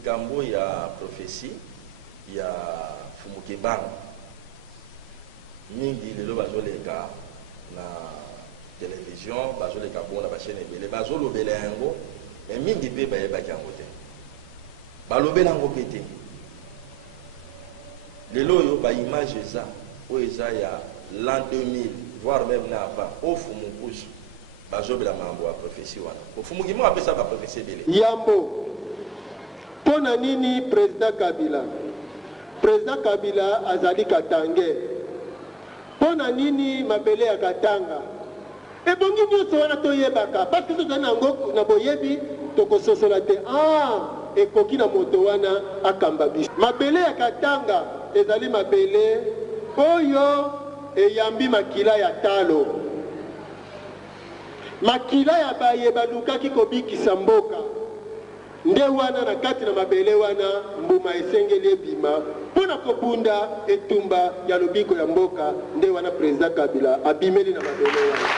likambo ya prophétie ya Fumukebang mingi lelo bazoleka na télévision bazoleka bona ba chaîne ebele bazolobela yango mais mingi pe bayebaki yango te balobela yango pe te lelo oyo ba image eza oyo eza ya l'an 2000 voire même na avant au Fumukusu bazobela mambo ya prophétie wana Fumukimo apesa ba prophétie ebele yambo pona nini président Kabila azali Katange pona nini mabele ya Katanga ebongi nyonso wana toyebaka parce que tozali nango na boyebi tokososola te ekoki na moto wana akamba biso mabele ya Katanga ezali mabele oyo eyambi makila ya talo makila ya baye balukaki kobikisa mboka nde wana na kati na mabele wana mbuma esengeli ebima mpona kobunda etumba ya lobiko ya mboka nde wana président Kabila abimeli na mabele wana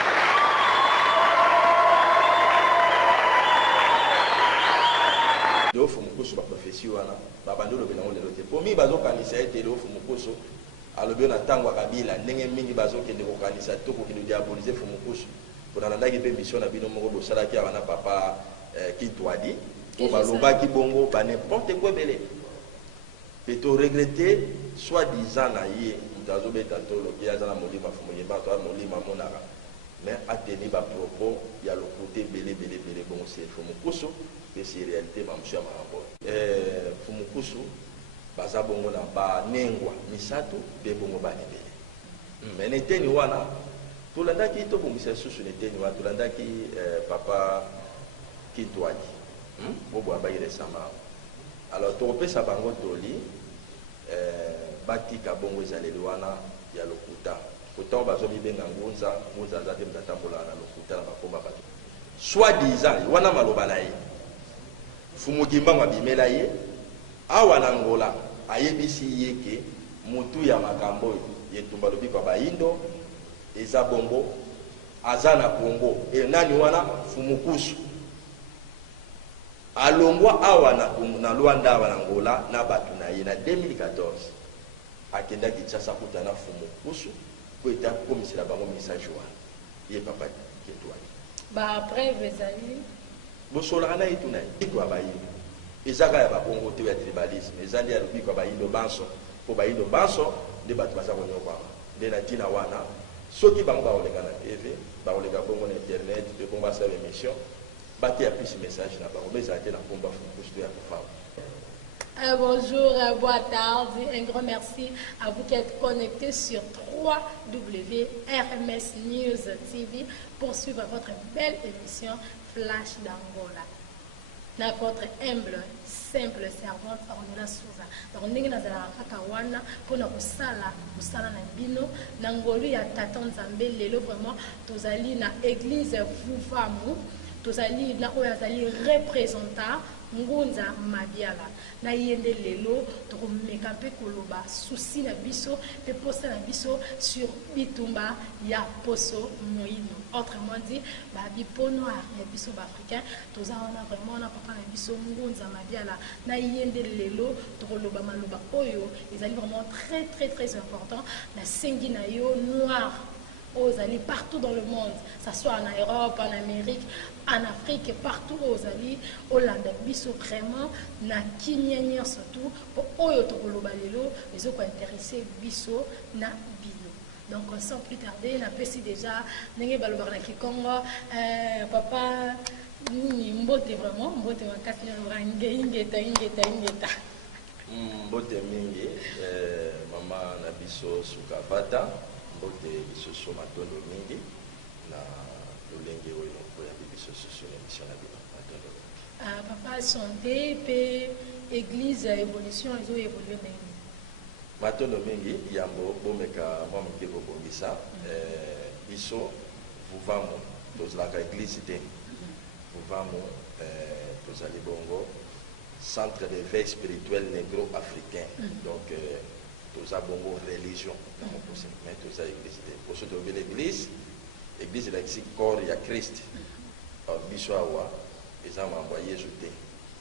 leo Fumukusu ba prophétie wana babandi lobela ngo lelo te pomi bazokanisa ete leo Fumukusu alobi na ntango ya Kabila ndenge mingi bazokende kokanisa to kokende diaboliser Fumukusu mpona landaki mpe mission na bino moko bosalaki awa na papa Kitwadi balobaki bongo ba n'importe quoi belé pe to regretter soi-disant na ye mutazobeta to loki azana molima Fumukeba to molima monaka mais ateni ba propos ya le côté belé bon c'est Fumukusu mais c'est réalité ba monsieur Marambo Fumukusu baza bongo na ba nengwa misato pe bongo ba nebele mais neteni wana to landaki to bongisa susu neteni wana to landaki papa Kitwadi bobo abayi resama alors topesa bango toli batika bongo ezaleli wana ya lokuta pourtant bazobi benga ngunza azate mtatambola na lokuta na bakomba bato soi-disant wana maloba na ye Fumukimbango abimela ye awa na Ngola ayebisi yeke mutu ya makambo yetumba lobiko bayindo eza bongo azana Kongo nani wana Fumukusu alongwa awa na Luanda awa na Ngola na batu na ye na 2014 akenda Kinshasa kutana Fumukusu po eta komisila bango message wana ye papa Kitwadi ba brève ezali bosola na ituna itwa bayindo ezaka ya babongo te ya tribalisme ezali ya lobiko bayindo banso po bayindo banso nde batu baza konyoka nde na tina wana soki bango baoleka na TV baoleka bongo na internet pe bongo basala émission bâti à plus message là-bas. On met ça à la combat bonjour, bonne tarde, un grand merci à vous qui êtes connectés sur 3W RMS News TV pour suivre votre belle émission Flash d'Angola. Na votre humble, simple servante Ornella Souza. Donc ndenge nazala kakawana pona kosala na bino na ngolu ya tata Nzambe lelo vraiment tozali na église Vuvamu. Tozali na oyazali représentant Ngunza Mabiala na yende lelo to meka pe koloba souci na biso pe poster na biso sur bitumba ya poso moino autrement dit ba bipono ya biso ba africain tozana vraiment na papa na biso Ngunza Mabiala na yende lelo to koloba maloba oyo ezali vraiment très important na sengi na yo noir aux alliés partout dans le monde, que ce soit en Europe, en Amérique, en Afrique, et partout aux alliés, Hollande, biso vraiment, na Kinyanya surtout, pour Oyoto Kolobalelo, les autres intéressés, biso, na bino. Donc sans plus tarder, on a passé déjà, n'engé balobar na Kikongo, papa, ni mbote vraiment, mbote makasi na ingeta. Mbote mingi, mama na biso sukavata. De biso matondo mingi na lolenge oyo ya biso sur l'émission na bino matondo papa santé pe église évolution ezo évoluer mingi matondo mingi yambo bomeka mwa moke kobongisa biso Vuvamu tozalaka église te Vuvamu tozali bongo centre d'éveil spirituel négro-africain donc tous a bongo religion mais tous a église pour se trouver l'église église la corps il y a Christ alors biso awa ils ont envoyé jeter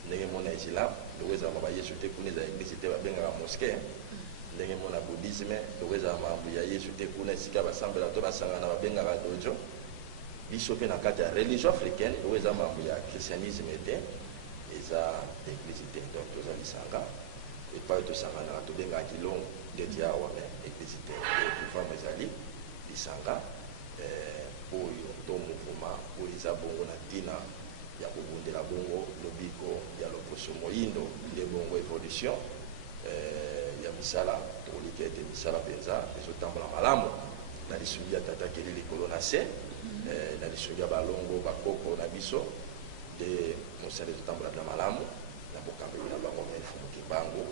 ndenge mona islam tokoza ma Yesu te kuna za église te babenga mosquée ndenge mona bouddhisme tokoza mambo ya Yesu te kuna sika basambela to basangana babenga dojo biso pe na kati ya religion africaine tokoza mambo ya christianisme te eza église te donc toza lisanga et pas to sangana to benga kilongo de diawa mais église te pouvoir ezali lisanga oyo to mouvement oyo eza bongo na tina ya kobundela bongo lobiko ya loposo moyindo nde bongo évolution ya misala tolika ete misala mpenza ezotambola malamu na lisungi ya tata keli likolo na se na lisungi ya balongo bakoko na biso nde mosala ezotambola na malamu na bokambeli na bango mefumuki bango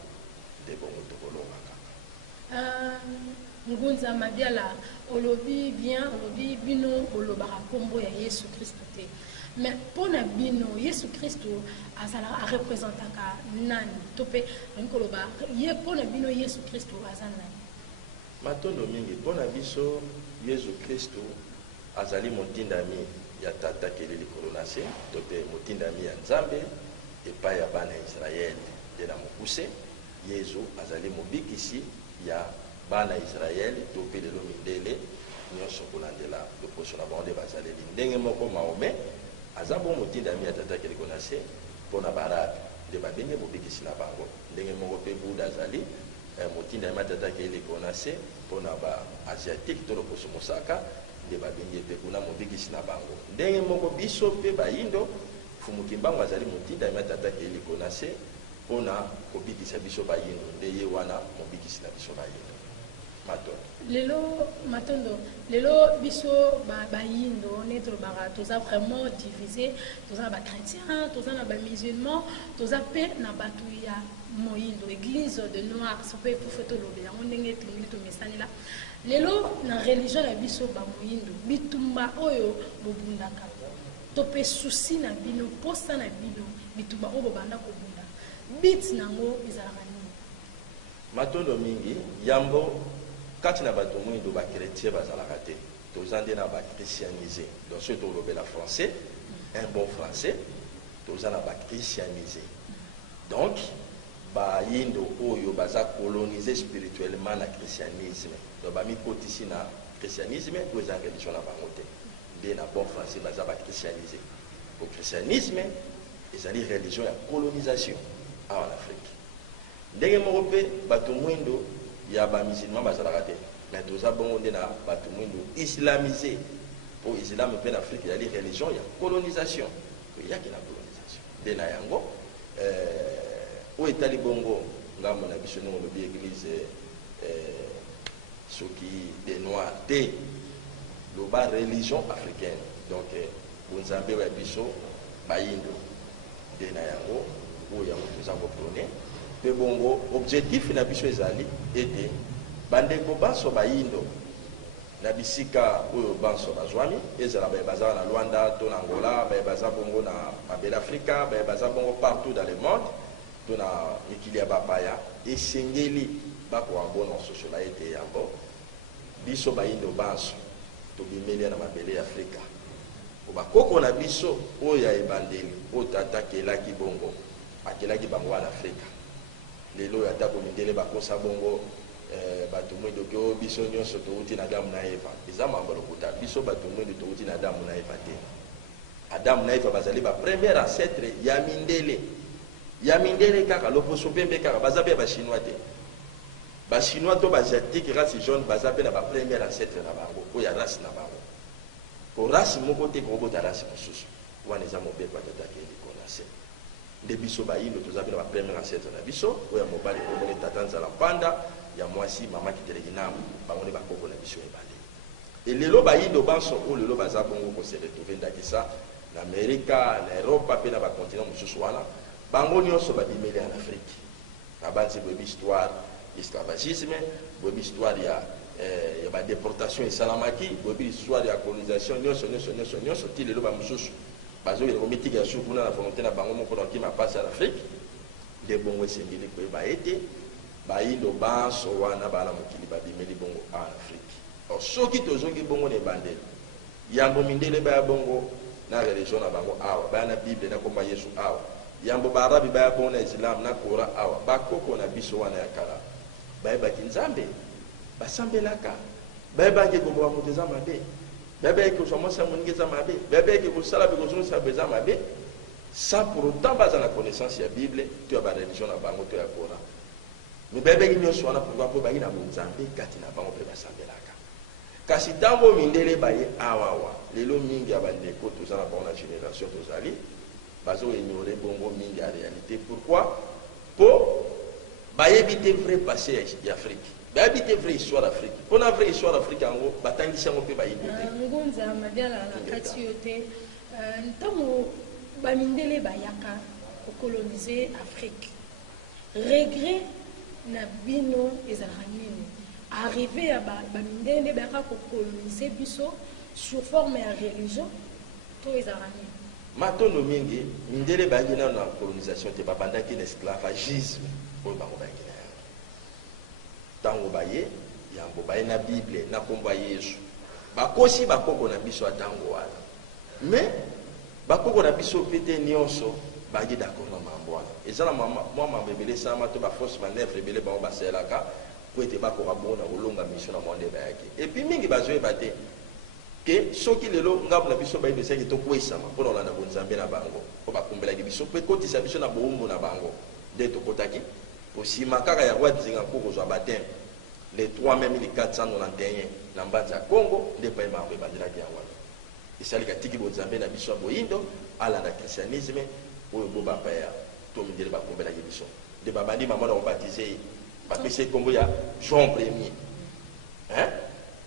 nde bongo tokolongaka Ngunza Mabiala olobi bien olobi bino olobaka kombo ya Yesu Kristo te mais pona bino Yesu Kristo azala représentaka nani tope nkoloba ye pona bino Yesu Kristo azala nani matondo mingi pona biso Yesu Kristo azali motindami ya tata keli likolo na se tope motindami ya Nzambe epai ya bana Israel de na mokuse Yesu azali mobikisi ya bana Israel tope lelo mindele nyonso kolandela loposo na bango nde bazaleli ndenge moko Maome aza bo motindami ya tata keli likolo na se mpona barabe nde babenge mobikisi na bango ndenge moko mpe Buda azali motindami ya tata keli likolo na se mpona ba asiatique to loposo mosaka nde babenge mpe kuna mobikisi na bango ndenge moko biso mpe bayindo fumuki mbango azali motindami ya tata keli likolo na se mpona kobikisa biso bayindo nde ye wana mobikisi na biso bayindo Matondo, lelo biso bayindo neto bara toza vraiment divisé, toza ba chrétiens, toza na ba musulmans, toza pe na batu ya moyindo église de noir, so pe pour photo lobe ya ndenge tingili to mesani la. Lelo na religion na biso ba moyindo, bitumba oyo bobundaka. To pe souci na bino, posta na bino, bitumba oyo banda ko bunda. Bit nango ezalaka nini? Matondo mingi yambo kati na bato mwindo ba chrétien bazalaka te toza nde na ba christianisé donc ceux tolobela français un bon français toza na ba christianisé donc ba yindo oyo baza colonisé spirituellement na christianisme donc ba mikotisi na christianisme to eza religion na bango te nde na bon français baza ba christianisé au christianisme ezali religion ya colonisation en Afrique ndenge moko mpe bato mwindo ya ba musulman bazalaka te mais toza bongo nde na bato mwindo islamisé po islam mpe na Afrique ezali religion ya colonisation toyaki na colonisation nde na yango oyo etali bongo ngambo na biso ndenge olobi église soki de noir te loba religion africaine donc bonzambe ya biso bayindo nde na yango oyo yango toza koprone pe bongo objectif na biso ezali ete bandeko baso bayindo na bisika oyo banso bazwami ezala bazala na Luanda to na Angola baza bongo na Abel Africa baza bongo partout dans le monde to na mikili ya bapaya esengeli bakoa bona sosola ete yango biso bayindo banso to bimeli na mabele ya Afrika bakoko na biso oyo ya ebandeli oyo tata kelaki bongo akelaki bango na Afrika lelo ya tabo mindele bakosa bongo bato mwindo ke biso nyonso touti na Adamu na Eva eza mambo lokuta biso bato mwindo touti na Adamu na Eva te Adamu na Eva bazali ba premier ancêtre ya mindele kaka loposo pembe kaka baza pe ba chinois te ba chinois to ba asiatique race jaune baza pe na ba premier ancêtre na bango ko ya race na bango ko race moko te ko bota race mosusu wana eza mobeko atataki likonase nde biso bayindo toza pe na ba premier ancêtre na biso oya mobali ko bone tata nzala mpanda ya mwasi mama kiteleki namu bango nde bakoko na biso ebale elelo bayindo banso oyo lelo baza bongo ko se retrouver ndakisa na Amerika na Europa pe na ba continent mosusu wana bango nyonso babimeli en Afrique na banzi boyebi histoire esclavagisme boyebi histoire ya ba déportation esalamaki boyebi histoire ya colonisation nyonso ti lelo ba mosusu bazoyela komitika ya suku na volonté na bango moko na kima pasi ya Afrique nde bongo esengeli koyeba ete bayindo banso wana bana mokili babimeli bongo en Afrique soki tozongi bongo na ebandeli yambo mindele baya bongo na religion na bango awa baya na Bible na komba Yesu awa yambo barabi baya bona islam na kora awa bakoko na biso wana ya kala bayeba kinzambe basambelaka bayeba ke ko ba muteza mabe bayeba ke so mosa muningeza mabe bayeba ke ko sala be ko zonsa beza mabe sans pour autant baza na connaissance ya bible to ba religion na bango to ya kora mais bayeba ke nyo so na pourquoi po bayi na munzambe kati na bango pe basambelaka kasi tango mindele baye awawa lelo mingi abandeko tozala bona génération tozali bazo ignorer bongo mingi en réalité pourquoi pour bayebite vrai passé d'Afrique bayebite vrai histoire d'Afrique pour la vraie histoire d'Afrique ngo batangisa ngo pe bayibite ngonza mabela la kati yote ntango bamindele bayaka ko coloniser Afrique regret na bino ezalaka nini arrivé à bamindele bayaka ko coloniser biso sous forme ya religion to ezalaka nini matondo mingi mindele bagina na colonisation te babandaki l'esclavagisme oyo bango bagina tango baye yango baye na bible na komba yesu bakosi bakoko na biso atango wana mais bakoko na biso pete nyonso bagi d'accord na mambo wana ezala mwa mabebele sama to ba force manœuvre ebele bango baselaka po ete bakoka bona kolonga mission na monde bayaki et puis mingi bazoyeba te que soki lelo ngabu na biso bayi besaki to kwesama mpona olanda bonzambe na bango po bakumbelaki biso mpe kotisa biso na boumbu na bango nde tokotaki posima kaka ya roi Nzinga kozwa bateme le 3 mai 1491 na mbanza ya Congo nde paye bango ebandelaki yango wana esalika tiki bonzambe na biso ya boyindo alanda christianisme oyo bo bapaya to mindele bakumbelaki biso nde babandi mama na kobatize bapesa ekombo ya Jean Premier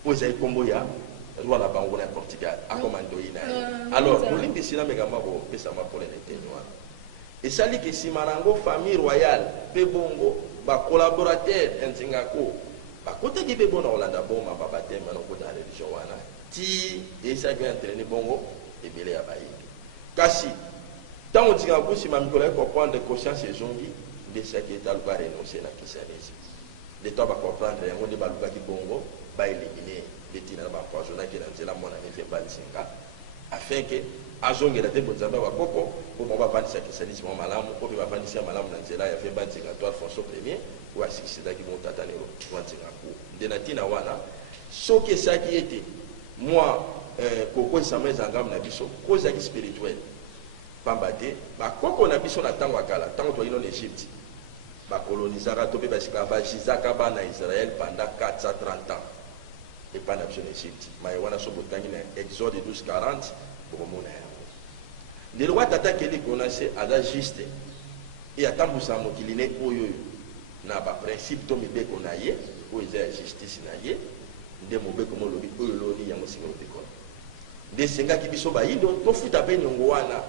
po ezali kombo ya roi la bango na Portugal akomando ina alors olimbi sina megamba ko pesa mapole na tenwa esali ke simarango famille royale pe bongo ba collaborateur Nzingako bakota ki be bona olanda boma baba tema no ko na religion wana ti esa ke entraîner bongo ebele ya bayingi kasi tango Nzingako sima mikolo ko prendre conscience ezongi de ce qui est à l'ouest renoncer na christianisme de toi ba comprendre yango de baluka ki bongo ba éliminer les tina ba poisonner qui dans la mona ne fait pas singa afin que azongela te bonzamba wa koko po ba bandisa christianisme malamu po ba bandisa malamu na nzela ya fait banzinga toi François premier ou asisida ki montata nero wanzinga ku de na tina wana soki saki ete moi koko sameza ngam na biso cause ya spirituelle pambate ba koko na biso na tango akala tango to ino en Égypte ba colonisera to pe ba esclavagisaka bana Israël pendant 430 ans et pas d'absence Égypte mais wana so botangi na Exode 12:40 pour mona le roi tata keli konase ada juste et atambusa mokiline oyo na ba principe to mibe konaye oyo za justice na ye nde mobeko mo lobi oyo loni yango singa obeko de senga ki biso ba yindo to futa pe nyongo wana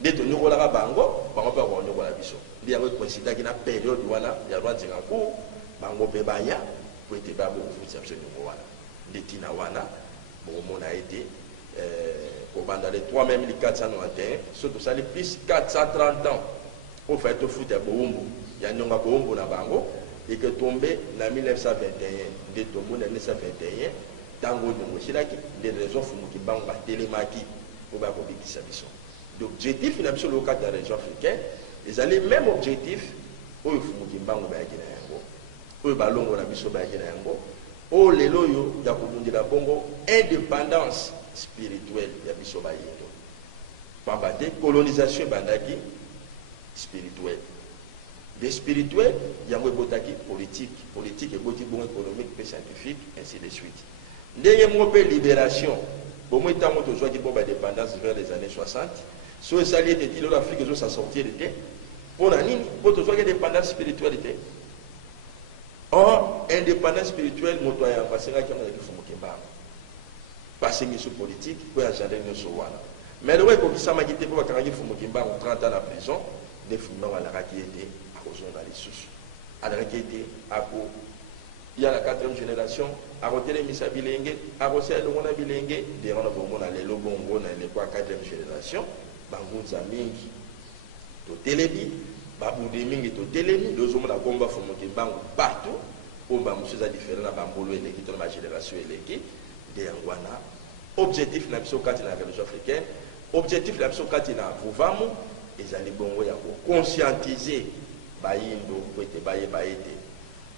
nde to nyokola ka bango pa ko nyokola biso ndi yango considère na période wana ya roi Nzinga ko bango pe baya pour être babo futa biso nyongo wana nde tina wana bon mona été pendant les 3 mai 1491 surtout ça les plus 430 ans au fait au foot à Boumbu il y a nyonga Boumbu na bango et que tombé en 1921 de tombo en 1921 tango nyongo silaki des raisons fumuki bango ba telemaki pour ba kobikisa biso l'objectif na biso local de la région africaine ils allaient même objectif au fumuki bango ba yakina yango o ba longo na biso ba yakina yango o lelo yo ya kobundila bongo indépendance spirituelle ya biso bayindo pamba de colonisation bandaki spirituelle de spirituel yango ebotaki politique eboti bon économique et scientifique ainsi de suite ndenge mo pe libération bomo itango tozwaki po ba dépendance vers les années 60 so esali ete tilo l'Afrique ezo sa sortir de pona nini po tozwaki dépendance spirituelle te or indépendance spirituelle moto ya pasenga ki ngaki fumuke mbamba passing sur politique pour agender nos sowana mais le way ko kisama kité pour bakanga fumuke mbamba 30 ans en prison de fumba wala kaki était à kozonga les sous ala kaki était ako il y a la 4e génération à rotele misa bilenge à rosel ngona bilenge de rona bongo na lelo bongo na le kwa 4e génération bangunza mingi to telebi babu de mingi to telemi dozo mona komba fumuke mbamba partout pour ba musuza différent na bambolo eleki to na génération eleki de yangwana objectif na biso kati na religion africaine objectif na biso kati na vuvamu ezali bongo ya conscientiser bayindo ete bayeba ete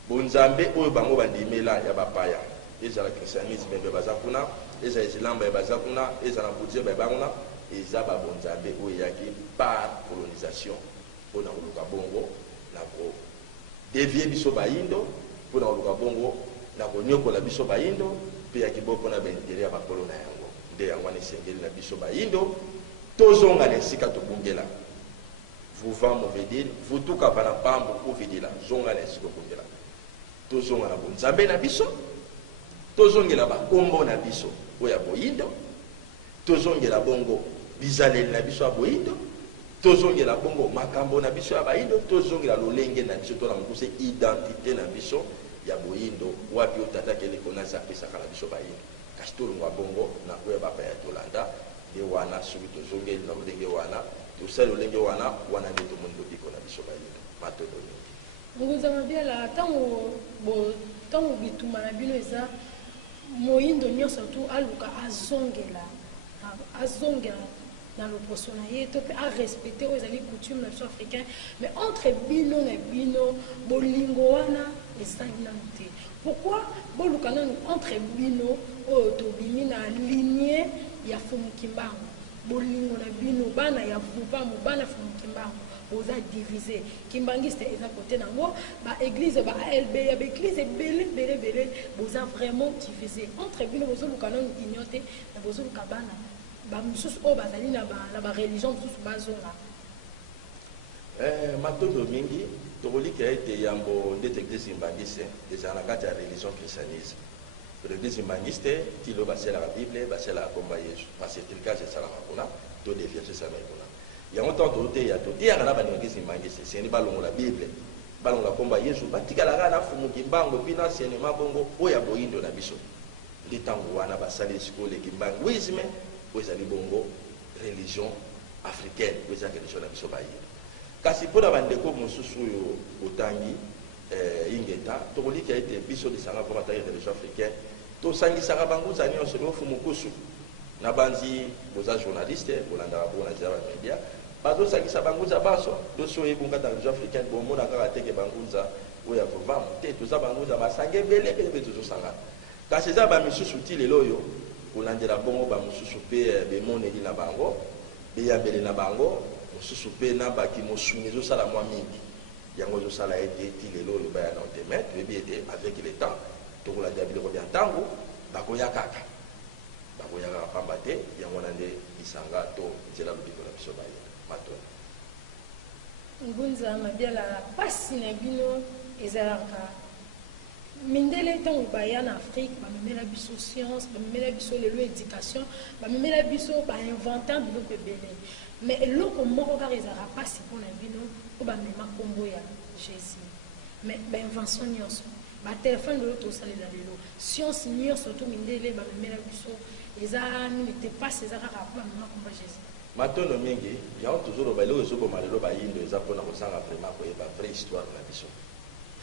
bonzambe oyo bango bandimela ya bapaya ezala christianisme be baza kuna ezala islam be baza kuna ezala bouddhisme be banguna eza babonzambe oyo eyaki par colonisation mpona koluka bongo na kodevie biso bayindo mpona koluka bongo na konyokola biso bayindo mpe yaki bo mpona baintere ya bakolo na yango nde yango wana esengeli na biso bayindo tozonga na esika tobungela vous va mauvais dire vous tout kapana pambo ovidila zonga na esika tobungela tozonga na bonzambe na biso tozongela bakombo na biso oyo ya boyindo tozongela bongo bizaleli na biso ya boyindo tozongela bongo makambo na biso ya bayindo tozongela lolenge na biso tona mokuse identité na biso ya boyindo wapi otatakeli konasi apesaka na biso bayindo kasi tolongwa bongo na oyo bapaya tolanda nde wana soki tozongeli na lolenge wana tosali lolenge wana wana nde tomoni lobiko na biso bayindo matondo mingi ngoza mabiala ntango bituma na bino eza moyindo nyonso tu aluka azongela na loposo na ye to mpe arespecte oyo ezali coutume na biso africain mais entre bino na bino bolingo wana ezali nanu te pourquoi boluka nanu entre bino oyo tobimi na lignée ya Fumukimbangu bolingo na bino bana ya Vuvamu bana Fumukimbangu boza divisé kimbangiste eza côté nango ba église ba ALB ya ba église belé boza vraiment divisé entre bino bozoluka nanu ignoté na bozoluka bana ba mususu o bazali na ba religion mususu bazonga matondo mingi tokolika ete yambo ndete église imbangiste ezala na kati ya religion christianisme l'église imbangiste tilo baselaka bible baselaka komba yesu parce que tricage esalaka kuna to déviation esalaka kuna yango ntango toteya toteyaka na banéglise imbangiste seni balongola bible balongola komba yesu batikalaka na Fumukimbangu epi na enseignement bongo oyo ya boyindo na biso nde ntango wana basali sikoyo lekimbanguisme oyo ezali bongo religion africaine oyo ezalaka religion na biso bayindo kasi mpona bandeko mosusu oyo otangi ingeta tokolika ete biso lisanga vraimen tangi religion africaine tosangisaka banguza nyonso lofu mokusu na banzi boza journaliste bolandaka bongo na nzela bamedia bazosangisa banguza baso doso oyebunga na religion africaine bomona kaka teke banguza oyo ya Vuvamu te toza banguza basange ebele mpe tozosangana kasi eza bamisusu ti lelo oyo kolandela bongo bamosusu mpe bemoneli na bango beyambeli na bango mosusu mpe na baki mosuni ezosala mwa mingi yango ezosala ete ti lelo oyo baya na oteme toyebi ete avec le temps tokolandela biloko bya ntango bakoya kaka pamba te yango wana nde lisanga to nzela lobiko na biso baye matoni ngunza mabiala pasi na bino ezalaka mindele ntango baya na afrique bamemela biso science bamemela biso lelo éducation bamemela biso bainventant biloko ebele mais eloko moko kaka ezalaka pasi mpona bino po bamema nkombo ya jésus mais bainvention nyonso batelefone lelo tosalela lelo science nyonso to mindele bamemela biso eza nini te pasi eza kaka po bamema nkombo ya jésus matondo mingi yango tozoloba eloko ezoboma lelo bayindo eza mpona kozanga vraiment koyeba vraie histoire na biso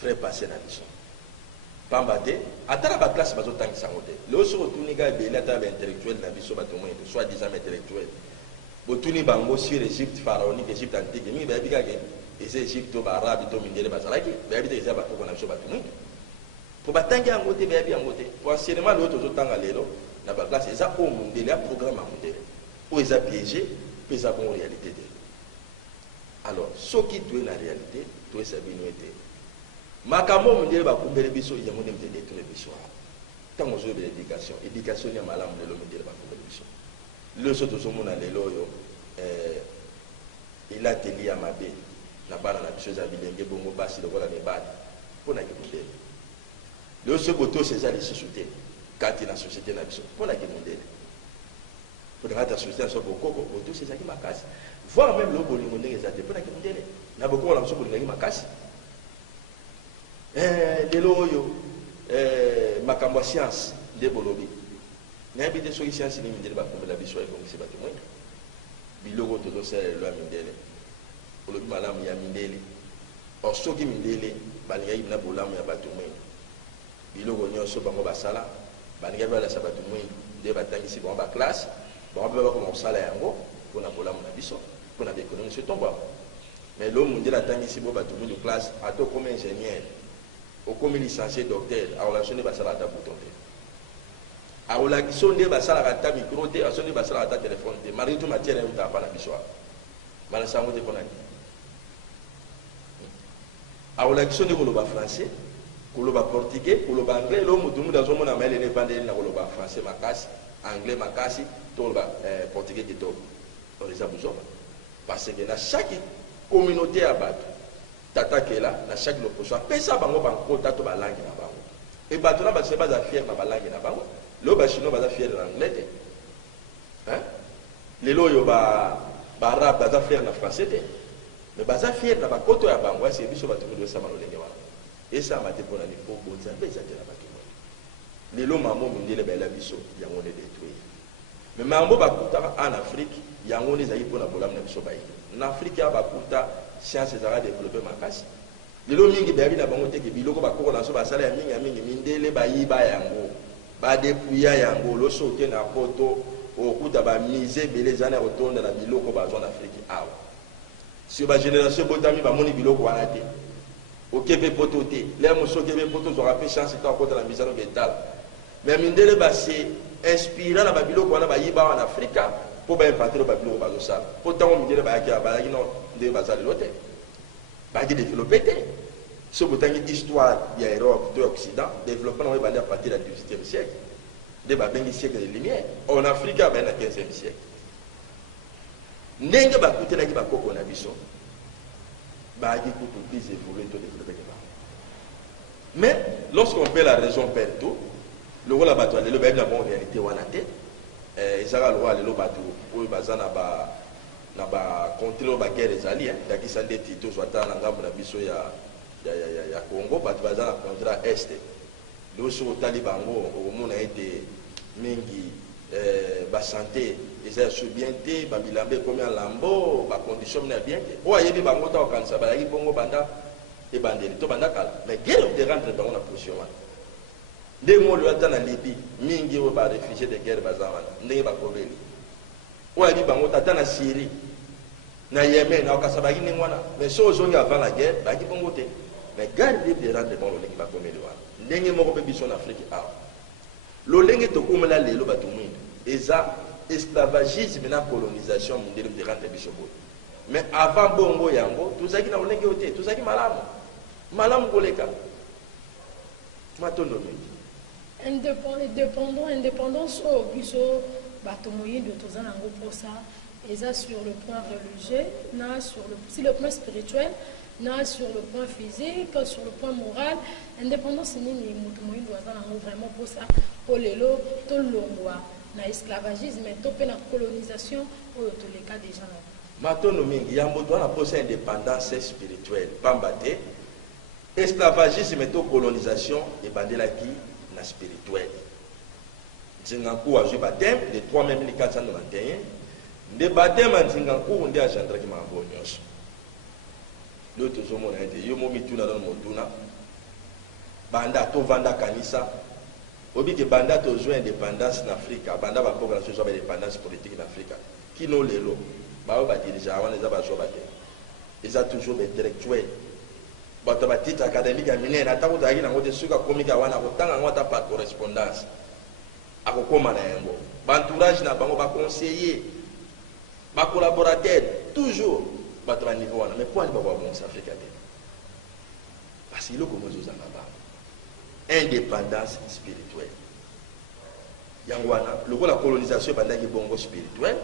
vrai passé na biso pamba te ata na baklasse bazotangisa yango te lelo soki otuni kaka ebele ata baintellectuel na biso bato moyendo soit disant intellectuel botuni bango sur Égypte pharaonique Égypte antique mingi bayebi kaka eza Égypte to baarabe to mindele bazalaki bayebi te eza bakoko na biso bato moyindo po batangi yango te bayebi yango te po enseignement lelo tozotanga lelo na baklasse eza oyo mondele ya programme ya mondele oyo eza piégé mpe eza bongo réalité te alors soki toye na réalité toyesa bino ete makambo mondele bakumbeli biso yango nde mite détruire biso ntango ozoyebela éducation ya malamu lelo mondele bakumbeli biso lelo so tozomona lelo oyo elateli ya mabe na bana na biso eza bilenge bongo basi lokola mibali mponaki mondele lelo so botosi eza lisusu te kati na société na biso mponaki mondele mpona kati ya société na biso bokoko botosi ezalaki makasi voire même lelo bolingo ndenge eza te mponaki mondele na bokoko na biso bolingaki makasi lelo oyo makambo ya science nde bolobi nayebi te soki science ni mindele bakombela biso ebongisi bato moyindo biloko tozosala lelo ya mindele olobi malamu ya mindele or soki mindele balingaki na bolamu ya bato moyindo biloko nyonso bango basala balingaki balasa bato moyindo nde batangisi bango baklasse bango mpe bakoma kosala yango mpona bolamu na biso pour l'économie, c'est ton bas. Mais l'homme mondial attend ici pour tout le monde de classe, à toi comme ingénieur, au comme licencié docteur, à relation de Bassala à bouton. À relation de Bassala à micro, à son de Bassala à téléphone, Marie tout matière et pas la bisoire. Malheureusement, on a dit. À relation de Koloba français, Koloba portugais, Koloba anglais, l'homme tout le monde dans son monde a mêlé les bandés, na Koloba français, Makasi, anglais, Makasi, Koloba portugais qui tombe. On les a besoin. Parce que dans chaque communauté à battre, tata qui est là, dans chaque opposition, ça va bango tato ba langue na bango. Et batona ba se basa fier na ba langue na bango. Lo ba chinois ba fier na anglais. Hein? Les lo yo ba arabe ba fier na français. Mais baza fier na bakoto ya bango c'est biso bato ko sa malolenge wana et ça m'a été pour la niveau pour ça peut être na bato les lo mamo mindele ba la biso ya ngone détruire mais mambo bakuta en Afrique ya ngone za ipo na bolam na biso ba en Afrique ya bakuta science za développer makasi les lo mingi ba na bango teke biloko bakoko na so ba sala ya mingi mindele ba yiba yango ba depuya yango lo sote na poto okuta ba mise belezana otonda na biloko ba zone Afrique awa. Si la génération botami ba moni biloko wana te okebe potote les moso kebe poto zo rappel chance ta kota la misano betal mais mindele ba se inspira na ba biloko wana ba yiba en Afrique pour ba implanter ba biloko ba zo sala pourtant mindele ba yaki no de ba sala lote ba ki développer te so botangi histoire ya Europe de Occident développement on va à partir du 18e siècle de ba bengi siècle de lumière en Afrique ba na 15e siècle. Ndenge bakutela ki bakoko na biso baagi kutu plus évoluer to développer ba mais lorsqu'on fait la raison perd tout le rôle bato le ba na bon réalité wana te ezaka le roi le bato oyo bazana ba contrôle ba guerre ezali daki sande tito zwata na ngambo na biso ya Congo bato bazana contrat est le so talibango au mona été mingi ba santé eza bien te ba bilambe comme lambo ba condition na bien te o ayebi bango ta okanisa ba yi bongo banda e bandeli to banda kala mais guerre de rentre bango na position wana ndenge mo lata na Libye mingi o ba réfugié de guerre bazamana ndenge ba kobeli o ayebi bango ta na Syrie na Yemen na okasaba yi ngwana mais so zongi avant la guerre ba ki bongo te mais guerre de rentre bango ndenge ba kobeli wana ndenge mo ko be biso na Afrique a lo lenge to kumela lelo ba tumwinda eza esclavagisme na colonisation mondele de rente bisobo mais avant bongo yango tuzaki na olenge ote tuzaki malamu koleka matondo mingi indépendance au biso bato moyindo tozana ngo posa eza sur le point religieux na sur le point spirituel na sur le point physique sur le point moral indépendance nini moto moyindo azana ngo vraiment posa polelo to longwa na esclavagisme to pe na colonisation oyo to les cas déjà là matono mingi yambo to na posa indépendance spirituelle pamba te esclavagisme to colonisation e bandela ki na spirituel Nzinganku a joué baptême le 3 mai 1491 de baptême Nzinganku onde a gendre ki mambo nyonso l'autre zomo na ete yo mo mituna dans motuna banda to vanda kanisa obi ke banda to jouer indépendance en Afrique banda ba population jouer indépendance politique en Afrique qui non lelo ba ba dirija wana za ba jouer ba ils a toujours intellectuel ba ta titre académique ya minene ata ko dagi na ngote suka komika wana ko tanga ngota par correspondance akokoma na yango ba entourage na bango ba conseiller ba collaborateur toujours ba ta niveau wana mais pour ba bon ça Afrique parce que le comme zo za ba indépendance spirituelle yangwana lokola colonisation bandaki bongo spirituelle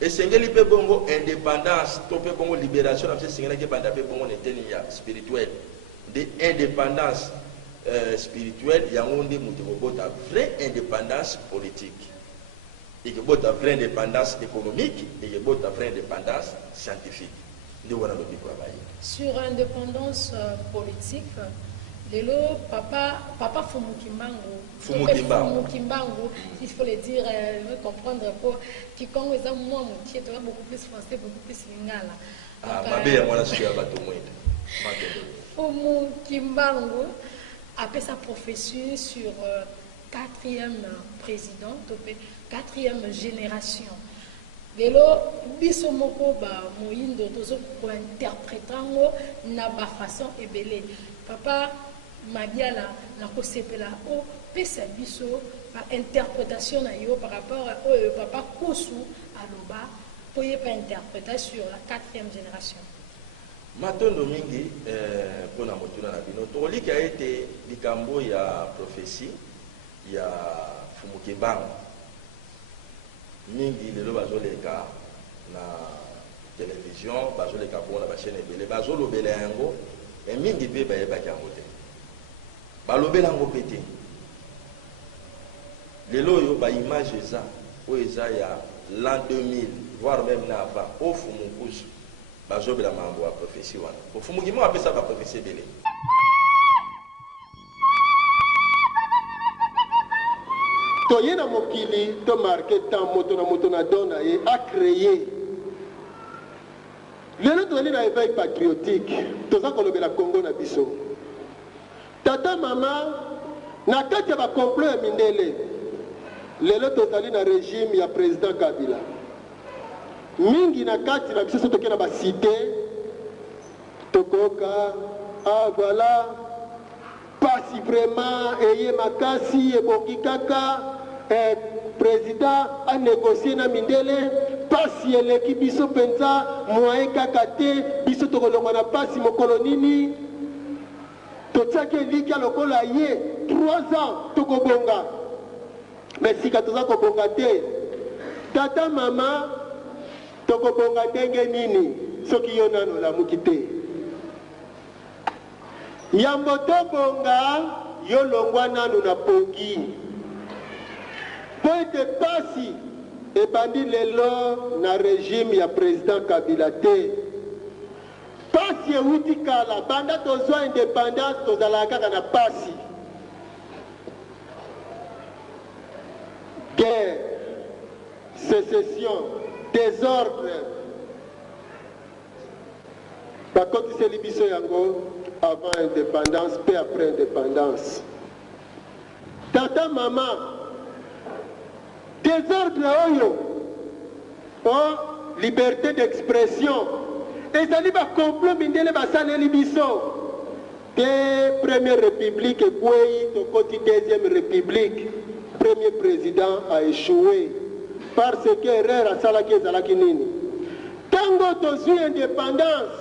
et sengeli pe bongo indépendance to pe bongo libération na sengeli ke banda pe bongo neteni ya spirituelle de indépendance spirituelle yango nde mutu bota vraie indépendance politique et que bota vraie indépendance économique et que bota vraie indépendance scientifique nde wana lobi kwa bayi sur indépendance politique. Lelo papa Fumukimbangu, il faut le dire, comprendre pour quiconque est moi qui est beaucoup plus français, beaucoup plus lingala. Fumukimbangu a fait sa profession sur 4e président, 4e génération. lelo biso moko ba moyindo tozo ko interprétango na ba façon ebele papa Mabiala na ko sepela o pesa biso par interprétation na yo par rapport à papa Kosu aloba pour y pas interpréter sur la 4e génération. Matondo mingi pour na motuna na bino toli qui a été likambo ya prophétie ya Fumukebang mingi lelo bazoleka na télévision bazoleka pour na chaîne ebele bazolobela yango et mingi pe bayebaki yango te balobela yango pete lelo yo ba image eza o eza ya l'an 2000 voire même na avant au Fumukusu bazobela mambo ya prophétie wana au Fumukimo apesa ba prophétie ebele. Toye na mokili to marqué tant moto na dona et a créé lelo tozali na éveil patriotique toza kolobela Congo na biso tata mama na kati ya complot ya mindele lelo tozali na régime ya président Kabila mingi na kati na biso toke na cité tokoka voilà pasi vraiment eye makasi ebongi kaka président a négocié na mindele pasi eleki biso penza moyen kaka te biso tokolongwa na pasi mokolo nini totiaki eliki ya lokola ye 3 ans tokobonga mais sika toza kobonga te tata mama tokobonga ndenge nini soki yo nano olamuki te yambo tobonga yo longwa nanu na pongi po ete pasi ebandi lelo na régime ya président Kabila te pasi ewuti kala banda tozwa indépendance tozalaka kaka na pasi guerre sécession désordre bakotiseli biso yango avant indépendance pe après indépendance tata mama désordre oyo liberté d'expression ezali bacomplot mindele basaleli biso te première république ekwei tokoti deuxième république premier président a échoué parce que erreur asalaki ezalaki nini ntango tozwi indépendance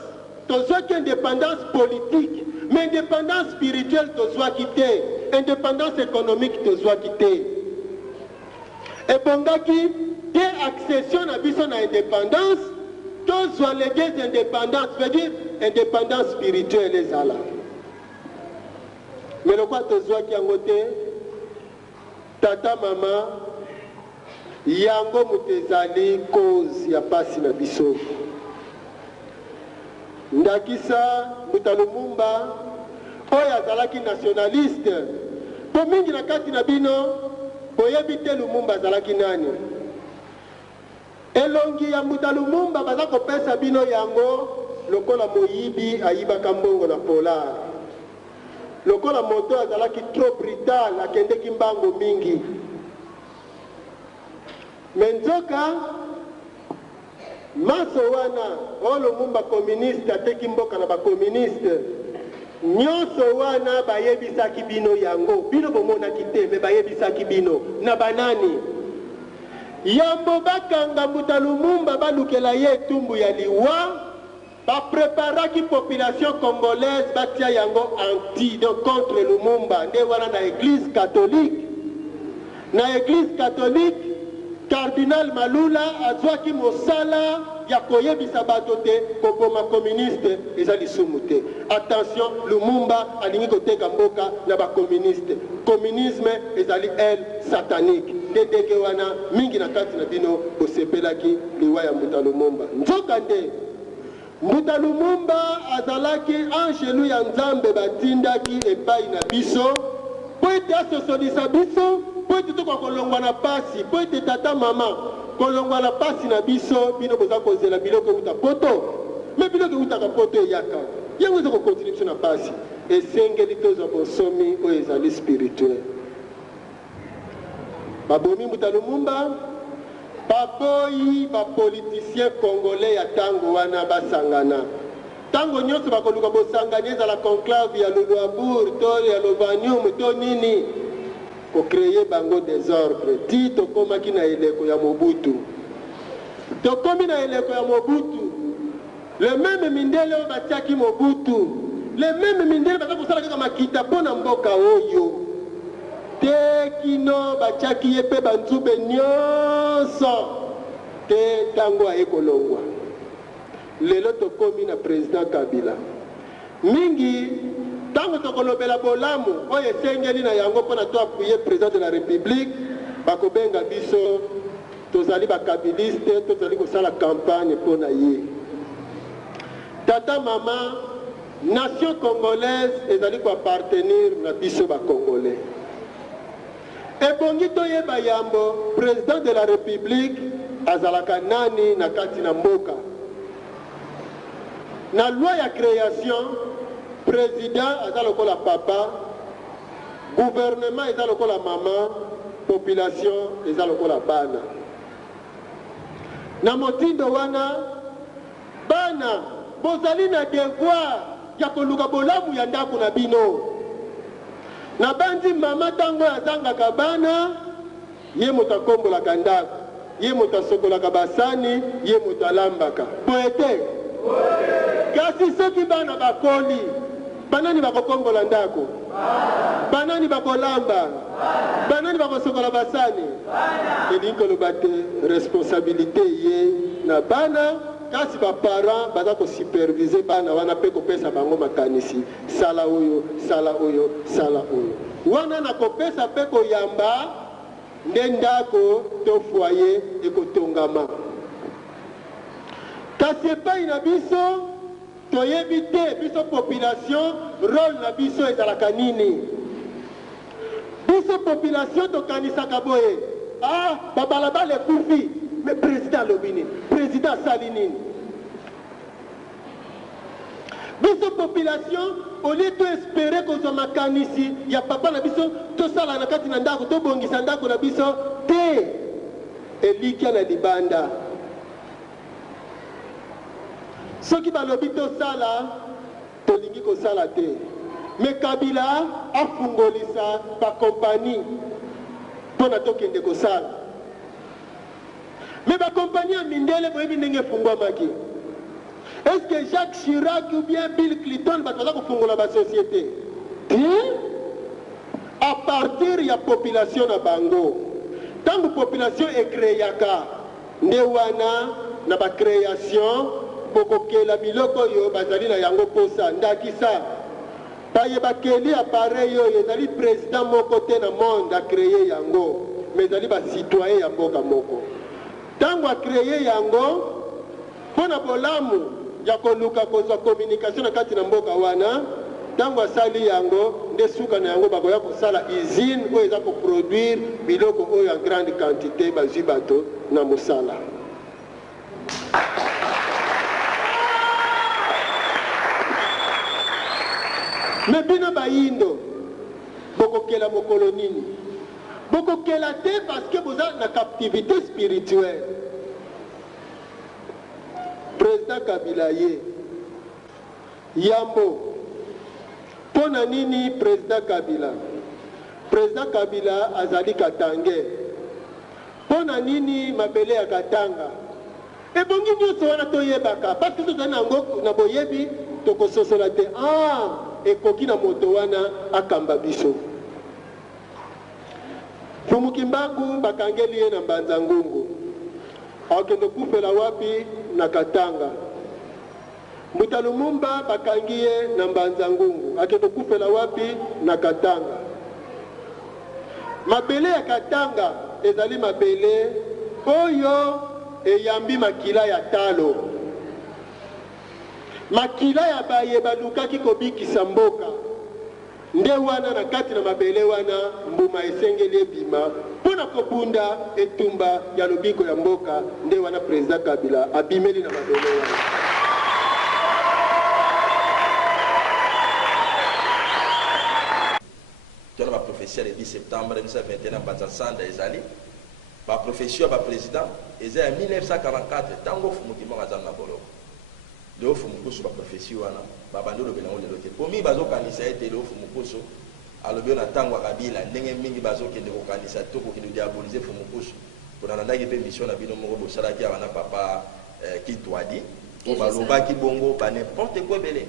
tozwaki indépendance politique mais indépendance spirituelle tozwaki te indépendance économique tozwaki te ebongaki te accession na biso na indépendance tozwa les deux indépendances veut dire indépendance spirituelle ezala mais lokwa tozwaki yango te tata mama yango moto ezali cause ya pasi na biso ndakisa Mbuta Lumumba oyo azalaki nationaliste po mingi na kati na bino boyebi te Lumumba azalaki nani elongi ya Mbuta Lumumba baza kopesa bino yango lokola moyibi ayibaka mbongo na polar lokola moto azalaki trop brutal akendeki mbango mingi menzoka maso wana oyo Lumumba communiste ateki mboka na bakommuniste nyonso wana bayebisaki bino yango bino bomonaki te me bayebisaki bino na banani yambo bakanga Mbuta Lumumba balukela ye etumbu ya liwa bapreparaki population congolaise batia yango anti donc contre Lumumba nde wana na église catholique Cardinal Malula azwaki mosala ya koyebisa bato te koboma communiste eza lisumu te attention Lumumba alingi koteka mboka na bakommuniste communisme ezali satanique nde ndenge wana mingi na kati na bino bosepelaki liwa ya Mbuta Lumumba nzoka nde Mbuta Lumumba azalaki angelu ya Nzambe batindaki epai na biso po ete asosolisa biso po ete toka kolongwa na pasi po ete tata mama kolongwa na pasi na biso bino boza kozela biloko euta poto me biloko eutaka poto eyaka yango eza kokontinue biso na pasi esengeli tozwa bonsomi oyo ezali spirituel babomi Mbuta Lumumba baboyi bapoliticien congolais ya ntango wana basangana ntango nyonso bakoluka bosangani ezala conclave ya loluabour to ya lovanium to nini kokreye bango désordre ti tokomaki na eleko ya mobutu tokomi na eleko ya mobutu le même mindele oyo batiaki mobutu le même mindele baza kosala kaka makita mpo na mboka oyo te kino batiaki ye mpe banzube nyonso te ntango aye kolongwa lelo tokomi na président Kabila mingi ntango tokolobela bolamu oyo esengeli na yango mpona to appuye président de la république bakobenga biso tozali bakabiliste tozali kosala campagne mpona ye tata mama nation congolaise ezali koappartenir na biso bacongolais ebongi toyeba yambo président de la république azalaka nani na kati na mboka na loi ya création président aza lokola papa gouvernement eza lokola mama population eza lokola bana na motindo wana bana bozali na devoir ya koluka bolamu ya ndako na bino na bandi mama ntango azangaka bana ye moto akombolaka ndako ye moto asokolaka basani ye moto alambaka boye te kasi soki bana bakoli banani bakokombola ndako banani bakolamba banani bakosokola basani elingi koloba te responsabilité ye na bana kasi baparent baza kosupervise bana wana mpe kopesa bango makanisi sala oyo sala oyo sala oyo wana na kopesa mpe koyamba nde ndako to foyer ekotongama kasi epai na biso toyebi te biso population rôle na biso ezalaka nini biso population tokanisaka boye babalabala ekufi mais président alobi nini président asali nini biso population olie to espere kozwa makanisi ya papa na biso tosala na kati na ndako tobongisa ndako na biso te elikya na libanda soki balobi tosala tolingi kosala te me Kabila afungolisa bakompani mpona tokende kosala me bakompani ya mindele boyebi ndenge efungwamaki est-ce que Jacques Chirac ou bien Bill Clinton bato baza kofungola basociété te à partir ya population na bango ntango population ekreeyaka nde wana na bacréation bokokela biloko oyo bazali na yango posa ndakisa baye bakeli appareil oyo ezali président moko te na monde akreye yango mais ezali bacitoyen ya mboka moko ntango akreye yango mpona bolamu ya koluka kozwa communication na kati na mboka wana ntango asali yango nde suka na yango bakoya kosala usine oyo eza koproduire biloko oyo en grande quantité bazwi bato na mosala me bino bayindo bokokela mokolo nini bokokela te parce que boza na captivité spirituelle président Kabila ye yambo mpona nini président Kabila azali katange mpona nini mabele ya katanga ebongi nyonso wana toyebaka parce que tozali nango na boyebi tokososola te ekoki na moto wana akamba biso fumuki mbangu bakangeli ye na mbanza ngungu akende kufela wapi na katanga Mbuta Lumumba bakangi ye na mbanza ngungu akende kufela wapi na katanga mabele ya katanga ezali mabele oyo eyambi makila ya talo makila ya baye balukaki kobikisa mboka nde wana na kati na mabele wana mbuma esengeli ebima mpona kobunda etumba ya lobiko ya mboka nde wana président Kabila abimeli na mabele wana tona baprophétie le 10 septembre 2021 banza sanda ezali ba profession ba président eza en 1944 tango fumukima azana bolo le fumukusu ba profession wana ba bandolo belango lelo te pomi bazo kanisa ete le fumukusu alobi na tango kabila ndenge mingi bazo kende ko kanisa to ko kende diaboliser fumukusu pona ndaki pe mission na bino moko bosala ki wana papa Kitwadi o baloba ki bongo ba n'importe quoi belé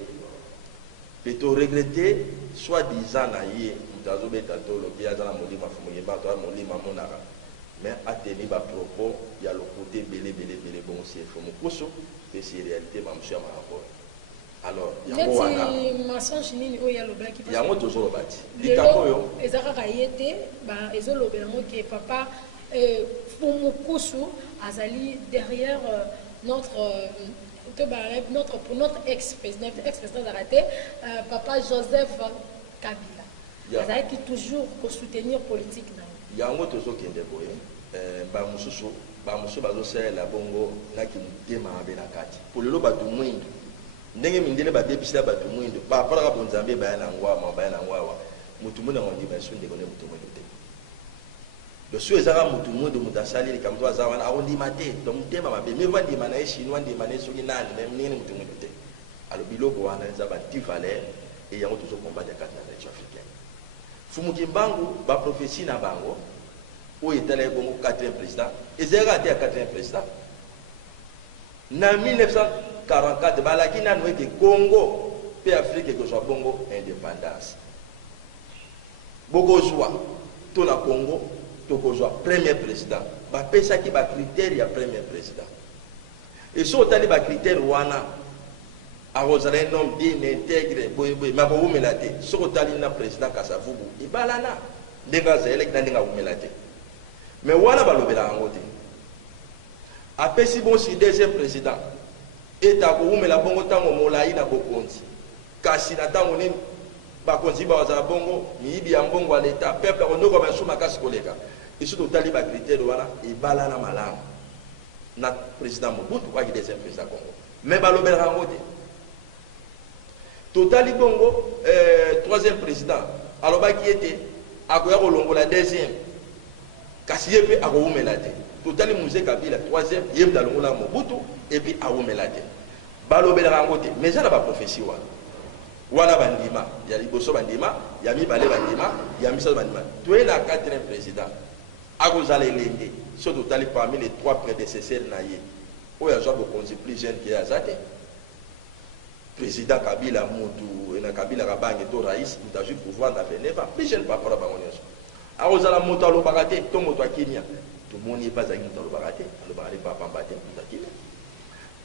peut regretter soi-disant na ye mutazo beta tolo ki azana molima fumuyeba to molima monaka mais a tenu ba propos ya le côté belé bon c'est fumukusu et c'est réalité ba monsieur ma rapport alors yango wana mensonge nini o ya lobaki yango tozolo bati likako yo ezaka kayete ba ezolobela mo ke papa fumukusu azali derrière notre ex-président d'arrêté, papa Joseph Kabila. Azali qui toujours pour soutenir politique. Yango tozo kende boye, ba mususu bazo sala bongo na kindema abena kati. Polelo batu mwindu. Ndenge mindele ba bebisila batu mwindu. Ba para ka bonzambe ba na ngwa mutu muna ngondi ba sunde kone mutu mwindu te. Le sou ezara mutu mwindu mutasali li kamto azawana arondi mate donc tema mabe me vandi mana chinois ndi mana soki nani même nini mutu mwindu te. Alors biloko wana za ba tifale et yango tozo combattre kati na nation africaine. Fumuki mbangu ba prophétie na bango o etala bongo 4e président ezera ate 4e président na 1944 balaki nanu ete Congo pe Afrique ko so bongo indépendance bokozwa to na Congo to kozwa premier président ba pesa ki ba critère ya premier président et so tali ba critère wana arrosera un homme digne, intègre, mais pour vous mélater, ce que tu as président Kassavubu, il va là, il va vous mélater. Mais voilà, il va le faire en côté. Après, si bon, si deuxième président, et tu as vous mélater, bon, tu as vous mélater, tu as vous mélater. Kasi na tango ni bakonzi baza bongo, ni ibi ambongo à l'état, peuple on nous comme un soumakas collègue. Et surtout taliba critère voilà, et balana malam. Notre président Mobutu, quoi, il est deuxième président Congo. Mais bah le bel en côté. Totali Bongo, 3e président, alors qui était à Longo la 2e, Kassiepe à Roumelade. Totali Mouzé Kabila, 3e, Yem Dalongola Mobutu, et puis à Roumelade. Balobel Rangote, mais ça n'a pas prophétie. Wana Bandima, il y a Liboso Bandima, il y a Mibale Bandima, il y a Missal Bandima. Tu es la 4e président. Agozale Lende, surtout parmi les 3 prédécesseurs naïe. Où il y a beaucoup plus jeunes qui est Azate. Président Kabila Moutou et na Kabila Rabange to Raïs nous a eu pouvoir na Veneva mais je ne pas pour la bangonioso a osala moto lo bagate to moto akinia to moni pas za moto lo bagate lo bagate pas pambate moto akinia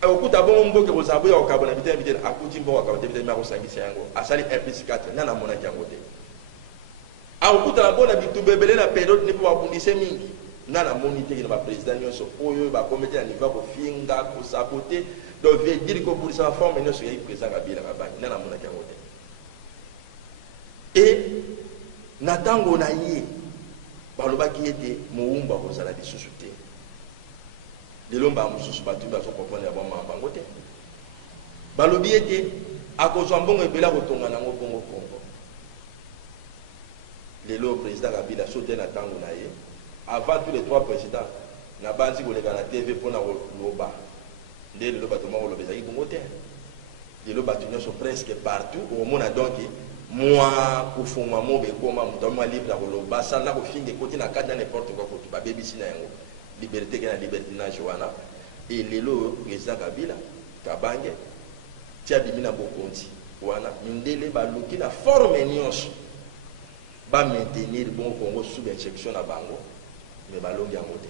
a okuta bon mboke ko zabu ya okabona bitene akuti mbo akabate bitene ma ko sangisa yango asali 1+4 nana mona kyango te a okuta na bona bitu bebele na période ni pour abundise mingi nana moni te na ba président nyonso oyo ba commettre na niveau ko finga ko saboter. Donc, je veux dire que pour sa forme, nous sommes présents à Kabila Rabange. Nous sommes et Natango Naye, Baloba qui était Moumba, vous allez des sociétés. Les Lomba, nous sommes battus dans son comprendre à Bangote. Balobi était à cause d'un bon et Bela retourne à Congo. Les lots président Kabila sauté Natango Naye. Avant tous les 3 présidents, Nabanzi pour les la TV pour la Loba. Les bâtiments sont presque partout. Au monde, donc, moi, pour faire mon bébé, moi, libre à Roloba, ça n'a pas fini de côté, n'a qu'à n'importe quoi, pour que baby s'y liberté, que la liberté n'a joana. Et les lots, président Kabila, Kabange, Tiabimina Bokonti, Wana, Mindele, Balouki, la forme nyos, va maintenir le bon Congo sous injection à Bango, mais Balongi à côté.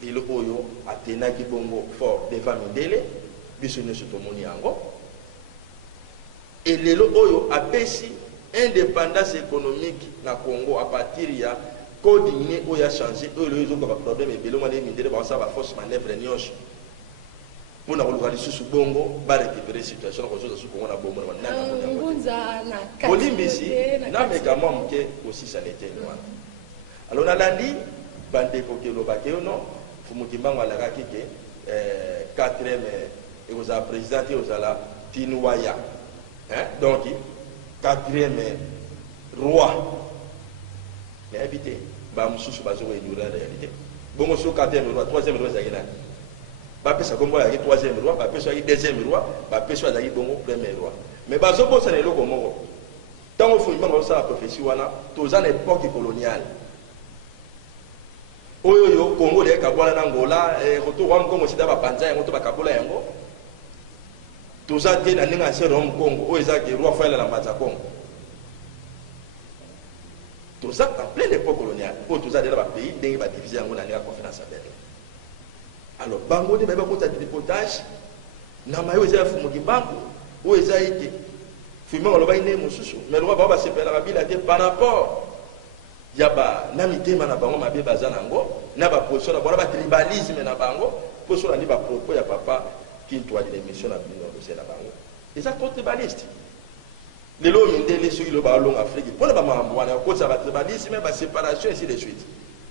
Et le Oyo a tenu qui bongo fort des familles délai, bisouné sur tout le monde. Et le Oyo a baissé indépendance économique dans le Congo à partir de la code minier où il a changé. Eux, ils ont un problème et le monde est mindé par ça, la force manœuvre nyos. Pour nous localiser sur Bongo, va récupérer la situation qu'on a sur Bongo na Bongo na Bolimbisi, n'a mais quand même que aussi ça n'était loin. Alors on a dit, bande côté le baquet ou non. Fumukimbango alakaki ke 4e et vous avez présenté aux ala Tinouaya, donc 4e roi. Mais habité, ba mususu bazo ignorer la réalité bongo so 4e loi 3e loi ezaki nani bapesa kombo ya 3e loi bapesa ya 2e loi bapesa ya bongo 1e loi mais bazo bosa na eloko moko tango fo imanga osala prophétie wana toza na époque coloniale oyo yo Congo de kabwala na Angola retour wa Congo sida ba panza yango to ba kabola yango toza te na ninga se rom Congo oyo ezaki roi fa la mbaza Congo toza en pleine époque coloniale oyo toza de la pays ndenge ba diviser yango na ninga conférence à Berlin alors bango de ba ko ta déportage na mayo ezaya fumu kibango oyo ezayite fumu ngolo ba ine mususu mais roi ba sepela kabila te par rapport yaba na mitema na bango mabe baza nango na ba position na bona ba tribalisme na bango position ni ba propos ya papa kinto ali l'émission na bino de la bango eza tribaliste lelo mindele so ilo ba longa Afrique pona ba mambo wana ko sa ba tribalisme ba séparation ainsi de suite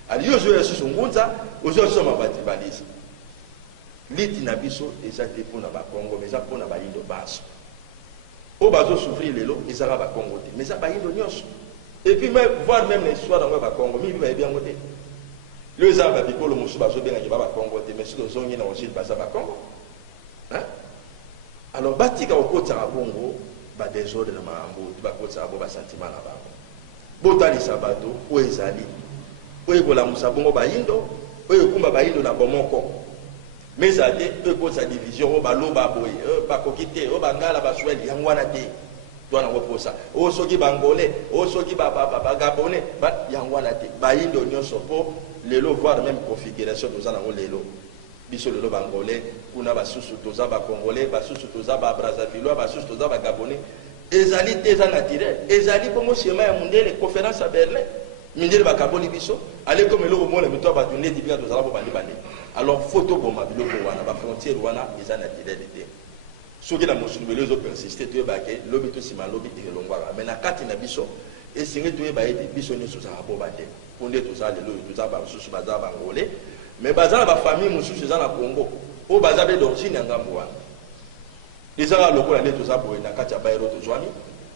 ali yo zo yesu ngunza ozo so ma ba tribalisme liti na biso eza te pona ba Congo mais eza pona ba indo baso o bazo souffrir lelo eza ba Congo te mais eza ba indo nyonso. Et puis même voir même l'histoire dans le Congo, mais il va bien voter. Le Zamba Biko le Moussou Bazo bien qui va Congo, mais sur le zone il y a aussi le Baza Congo. Hein? Alors Batika au côté à Congo, ba désordre na mambo, tu vas côté à Boba sentiment na bango. Botali sabato, o ezali. O ebola musabongo ba indo, o ekumba ba indo na bomoko. Mais ça dit e ko sa division o ba loba boy, ba kokite, o ba ngala ba sweli yangwana te. Doit en reposer. O soki bangolais, o soki gabonais, yangwana te. Ba indo nyonso po lelo voir même configuration toza na lelo. Biso lelo bangolais, kuna ba susu toza ba congolais, ba susu toza ba brazzaville, ba susu toza ba gabonais. Ezali teza naturel. Ezali comme schéma ya mondele conférence à Berlin. Mindele ba kaboli biso, allez comme lelo mo le meto ba tunne di bia toza ba bandi bandi. Alors photo bomba biloko wana ba frontière wana eza naturalité. Soki na musulmi les autres persister tu ebake lobi to sima lobi elongwaka mais na kati na biso esingi to eba ete biso nyonso za bo bate ponde to za lelo to za ba susu baza bangolais mais baza ba famille mususu za na Congo o baza be d'origine ngambo wana ezaka lokola ne to za boye na kati ya bayero to zwani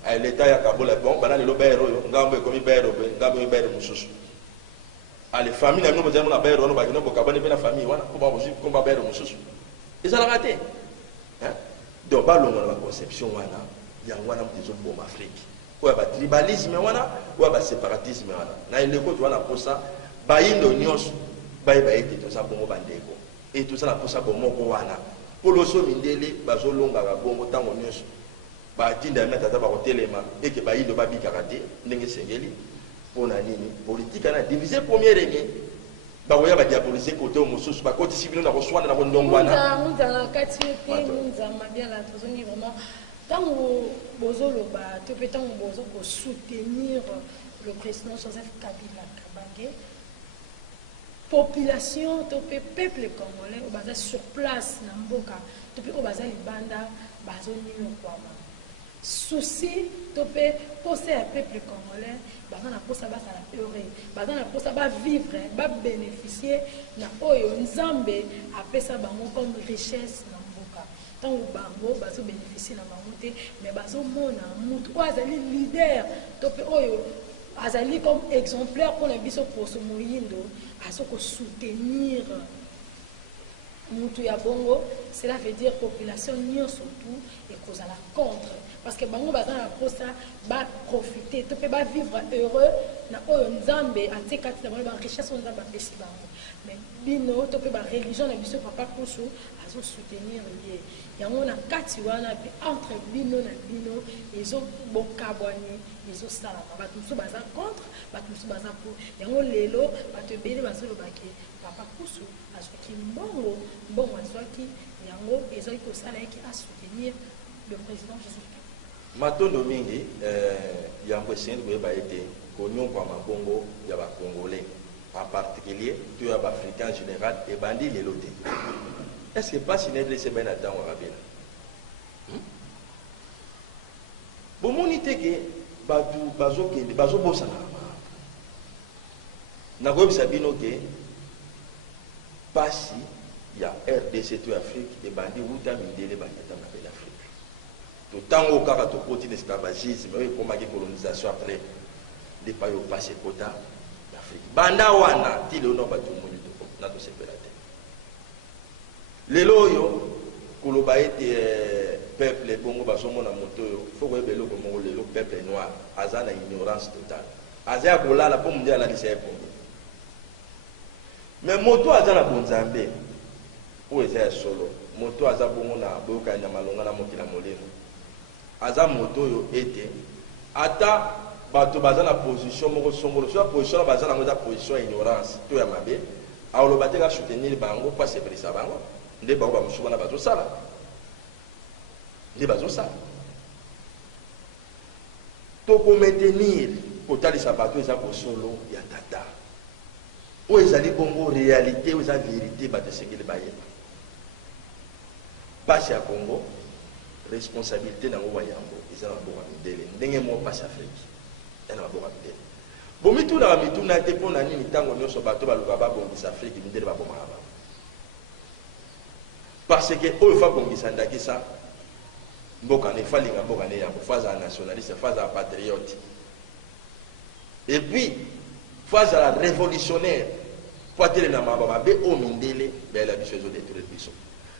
ay leta ya kabola bon bana lelo bayero yo ngambo ekomi bayero be ngambo e bayero mususu ale famille na mino na bayero no ba kino bo kabane be na famille wana ko ba mususu ko ba bayero mususu ezala raté hein. Donc, pas la conception, il y a un peu Afrique. Il y a un tribalisme, il y a un séparatisme. Il y a un ça, il y a et tout ça, pour ça, pour moi, pour le son, il y a un bon temps, il y a un et que il y a un karaté, pour la politique, il a divisé premier régime. Baoya ba diaboliser côté mususu ba côté civil na reçoit na ndongwana munza na kati pe munza mabia la tozongi vraiment tango bozolo ba to pe tango bozo ko soutenir le président Joseph Kabila Kabange population to pe peuple congolais o baza sur place na mboka to pe o baza libanda bazoni kwa souci to pe poser à peuple congolais bazana posa basa la heureux bazana posa ba vivre ba bénéficier na oyo nzambe apesa bango comme richesse na mboka tant bango bazo bénéficier na bango te mais bazo mona mutu azali leader to pe oyo azali comme exemplaire pour la biso poso moyindo azo ko soutenir mutu ya bongo cela veut dire population nyo surtout et cause à la contre parce que bango bazana posa ba profiter to pe ba vivre heureux na oyo nzambe atekati na ba richesse nzambe apesi bango mais bino to pe ba religion na biso papa kusu azo soutenir lié yango na kati wana pe entre bino na bino ezo bokabwani ezo sala ba tuso baza contre ba tuso baza pour yango lelo ba te bele bazo lobaki papa kusu azoki mbongo azwaki yango ezo ko sala ki a soutenir le président Jésus. Matondo mingi yango sendo ko ba été konyo kwa mabongo ya ba congolais en particulier tu ya ba africain en général et bandi les loté. Est-ce que pas si n'est laissé ben attendre au rabina? Bon monité que bazo kende bazo bosana. Na ko bisabino ke pasi ya RDC to Afrique et bandi wuta mindele baketa na l'Afrique. Tout temps au cas de l'esclavagisme, et comme la colonisation après, les pays au passé quota, Afrique. Banda wana ti le no batu moni to na to sepelate. Lelo yo koloba ete peuple bongo basomo na moto yo faut que belo ko lelo peuple noir azana ignorance totale. Azaya kolala po mundia la lise bongo. Mais moto azana bonzambe ou ezaya solo. Moto aza bongo na boka na malonga na mokila moleno. Aza moto yo ete ata bato baza na position moko songolo so position baza na ngoza position ignorance to ya mabe awlo bateka soutenir bango pas se prisa bango nde bango ba musuba na bazo sala nde bazo sala to ko maintenir ko talisa bato eza ko solo ya tata o ezali bongo réalité o eza vérité bato sengeli bayeba pasi ya Congo responsabilité na ngo yango eza na boka mindele ndenge mo pasi Afrique ena boka mindele bomitu na mitu na te pona nini tango nyoso bato baluka ba bongisa Afrique mindele ba boma ba parce que o fa bongisa ndakisa mboka ne falinga mboka ne yango faza nationaliste faza patriote et puis faza révolutionnaire poitele na mababa be o mindele be la biso zo détruire biso.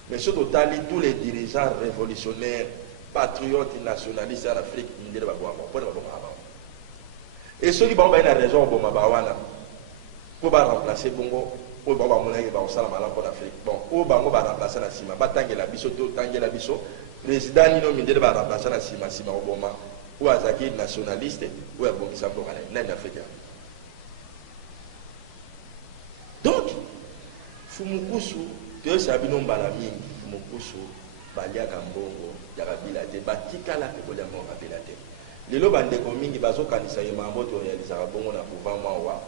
Mais surtout, tous les dirigeants révolutionnaires, patriotes, nationalistes en Afrique, ils ne peuvent pas voir. Et ceux qui ont une raison pour remplacer Bongo, pour l'Afrique. Bon, pour remplacer la Sima, tanguer la biso, tanguer la biso, président Nino Mindele va remplacer la Sima, Sima Obama, ou Azaki nationaliste, ou un bon qui s'appelle l'Inde africaine. Donc, Fumukusu, que sabino balami mokusu balia kambongo ya kabila te batikala pe kolia mo kabila te lelo bande ko mingi bazo kanisa ye mambo to réaliser bongo na pouvoir wa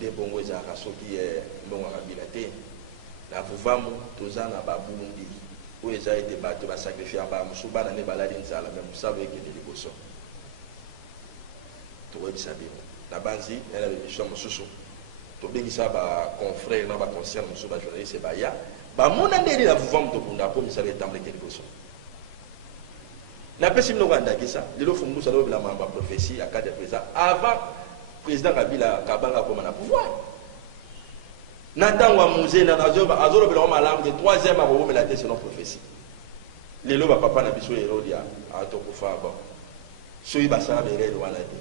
de bongo za kasoki mbongo kabila te na pouvoir toza na babundi o eza ete bato ba sacrifier ba musuba na ne baladi nzala même savez que de liboso to webisa bino na banzi na mission mususu to bengisa ba confrère na ba concert musuba journaliste ba ya ba mona ndeli la vuvam to bunda po misala etamble quelque chose na pesi mino kwanda kisa lelo fungu sa la mamba prophétie à cadre président avant président Kabila kabanga comme na pouvoir na tangwa musée na azoba azoro bela malamu de troisième abo la tête selon prophétie lelo ba papa na biso Herodia ato kufa ba so iba sala bere wana te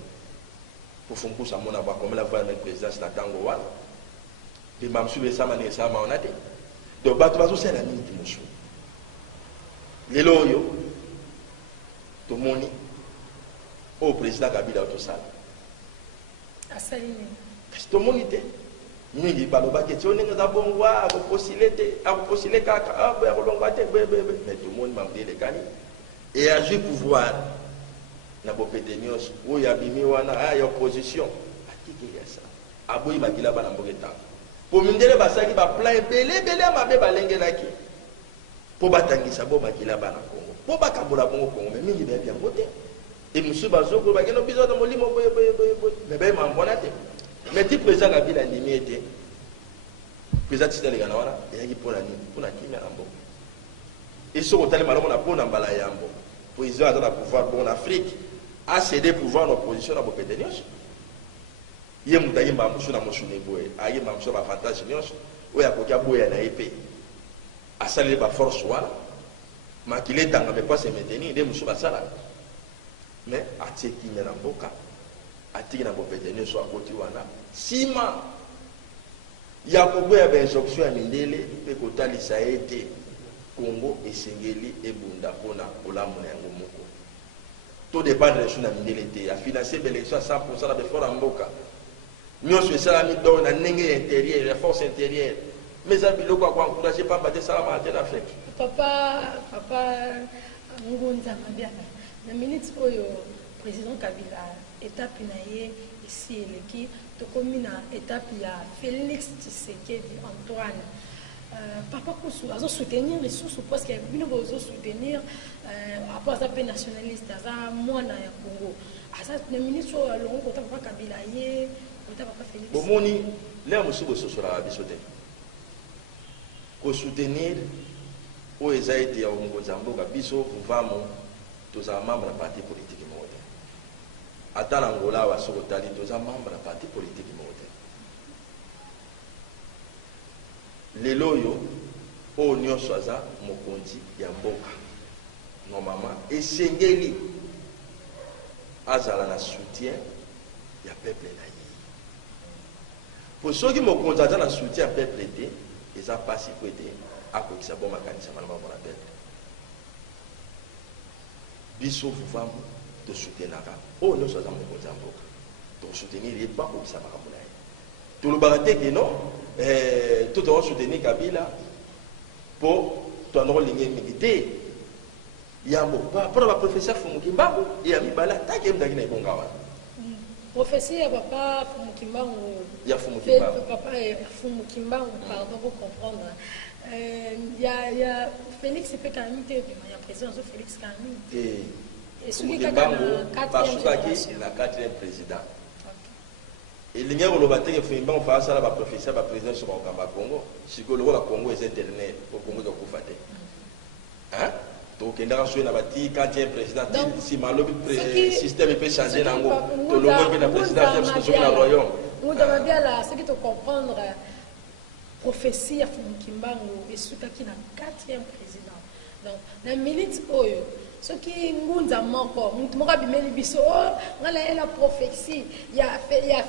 pour fungu sa mona ba comme la voix avec président na tango wana de mamsu be sama ne sama ona te donc bato bazosala nini ti mosu lelo oyo tomoni o président Kabila otosala asali nini kasi tomoni te mingi balobaki ti onenge za bongwa akopostile te akopostile kaka akolongwa te mais tomoni mambo elekani et agir pouvoir na bopete nyonso oyo abimi wana ya opposition akiki ya sa aboyi makila bana mboka etango po mindele basaki baplan ebele mabe balengelaki po batangisa bo makila bana Congo po bakabola bongo Congo mais mingi bebi yango te e musu bazoko bakeno biso na molimo boye mais baye mambona te mais ti président Kabila ndimi ete président Tshisekedi na wana eyaki mpona nini mpona kimia na mboka e soko otali malamu na mpona mbala yambo président aza na pouvoir bon Afrique a cédé pouvoir na opposition na bopete nyonso ye mutu ayemba mosu na mosuni boye ayemba mosu na bafantage nyonso oyo akoki aboya na ye mpe asaleli baforce wana makili etanga me pas se maintenir nde mosu basalaka mais atie kimia na mboka atiki na bopete nyonso akoti wana nsima ya koboya bainjonction ya mindele mpe kotalisa ete Congo esengeli ebunda mpona kolamu na yango moko to dépendre sur na mindele te afinancer l'élection à 100% na befort ya mboka nyonso esalami donc na ndenge intérieure la force intérieure mais ça biloko akoencourage pamba te esalama te na Afrique papa ngunza mabiana na minute oyo président Kabila étape na ye ici eleki tokomi na étape ya Félix Tshisekedi Antoine papa Kusu azo soutenir les sous parce que bino bozo soutenir après ça pe nationaliste aza mwana ya Congo asa na ministre longo kota papa Kabila ye kota papa Félix bomoni le musu boso sura biso te ko soutenir o ezaiti ya ongo zamboka biso vamo toza membre na parti politique mote ata na ngola wa soko tali toza membre na parti politique mote lelo yo o nyonso aza mokonzi ya mboka normalement esengeli azala na soutien ya peuple na ye po soki mokonzi aza na soutien ya peuple te eza pasi po ete akokisa bo makanisa mana bamona peuple biso vuvamu tosoutenaka oyo nyonso aza mokonzi ya mboka tosoutenir ye bakokisa makambo na ye tolobaka te ke non to tokosoutenir Kabila po twandokolinge mingi te yambo mpona baprofesseur Fumukimbangu ya mibale ataki emutaki na ebonga wana prophétie ya papa Fumukimbangu ya Fumukimbangu papa Fumukimbangu pardon pour comprendre il y a Félix Pekami te il y a président Félix Kami et celui qui a na quatrième président elingi koloba te ke Fumukimbangu fa asala baprofesseur baprésident so bakokamba Congo sikoyo lokola Congo eza éternel po Congo ekokufa te tokendaka soki na bati 4e président nsima alobi système epe change nango tolongo mpe na président soki na royaume mudababiala soki tocomprendre prophétie ya Fumukimbangu esukaki na 4e président donc na minute oyo soki ngunza moko mutu moko abimeli biso ngala la prophétie ya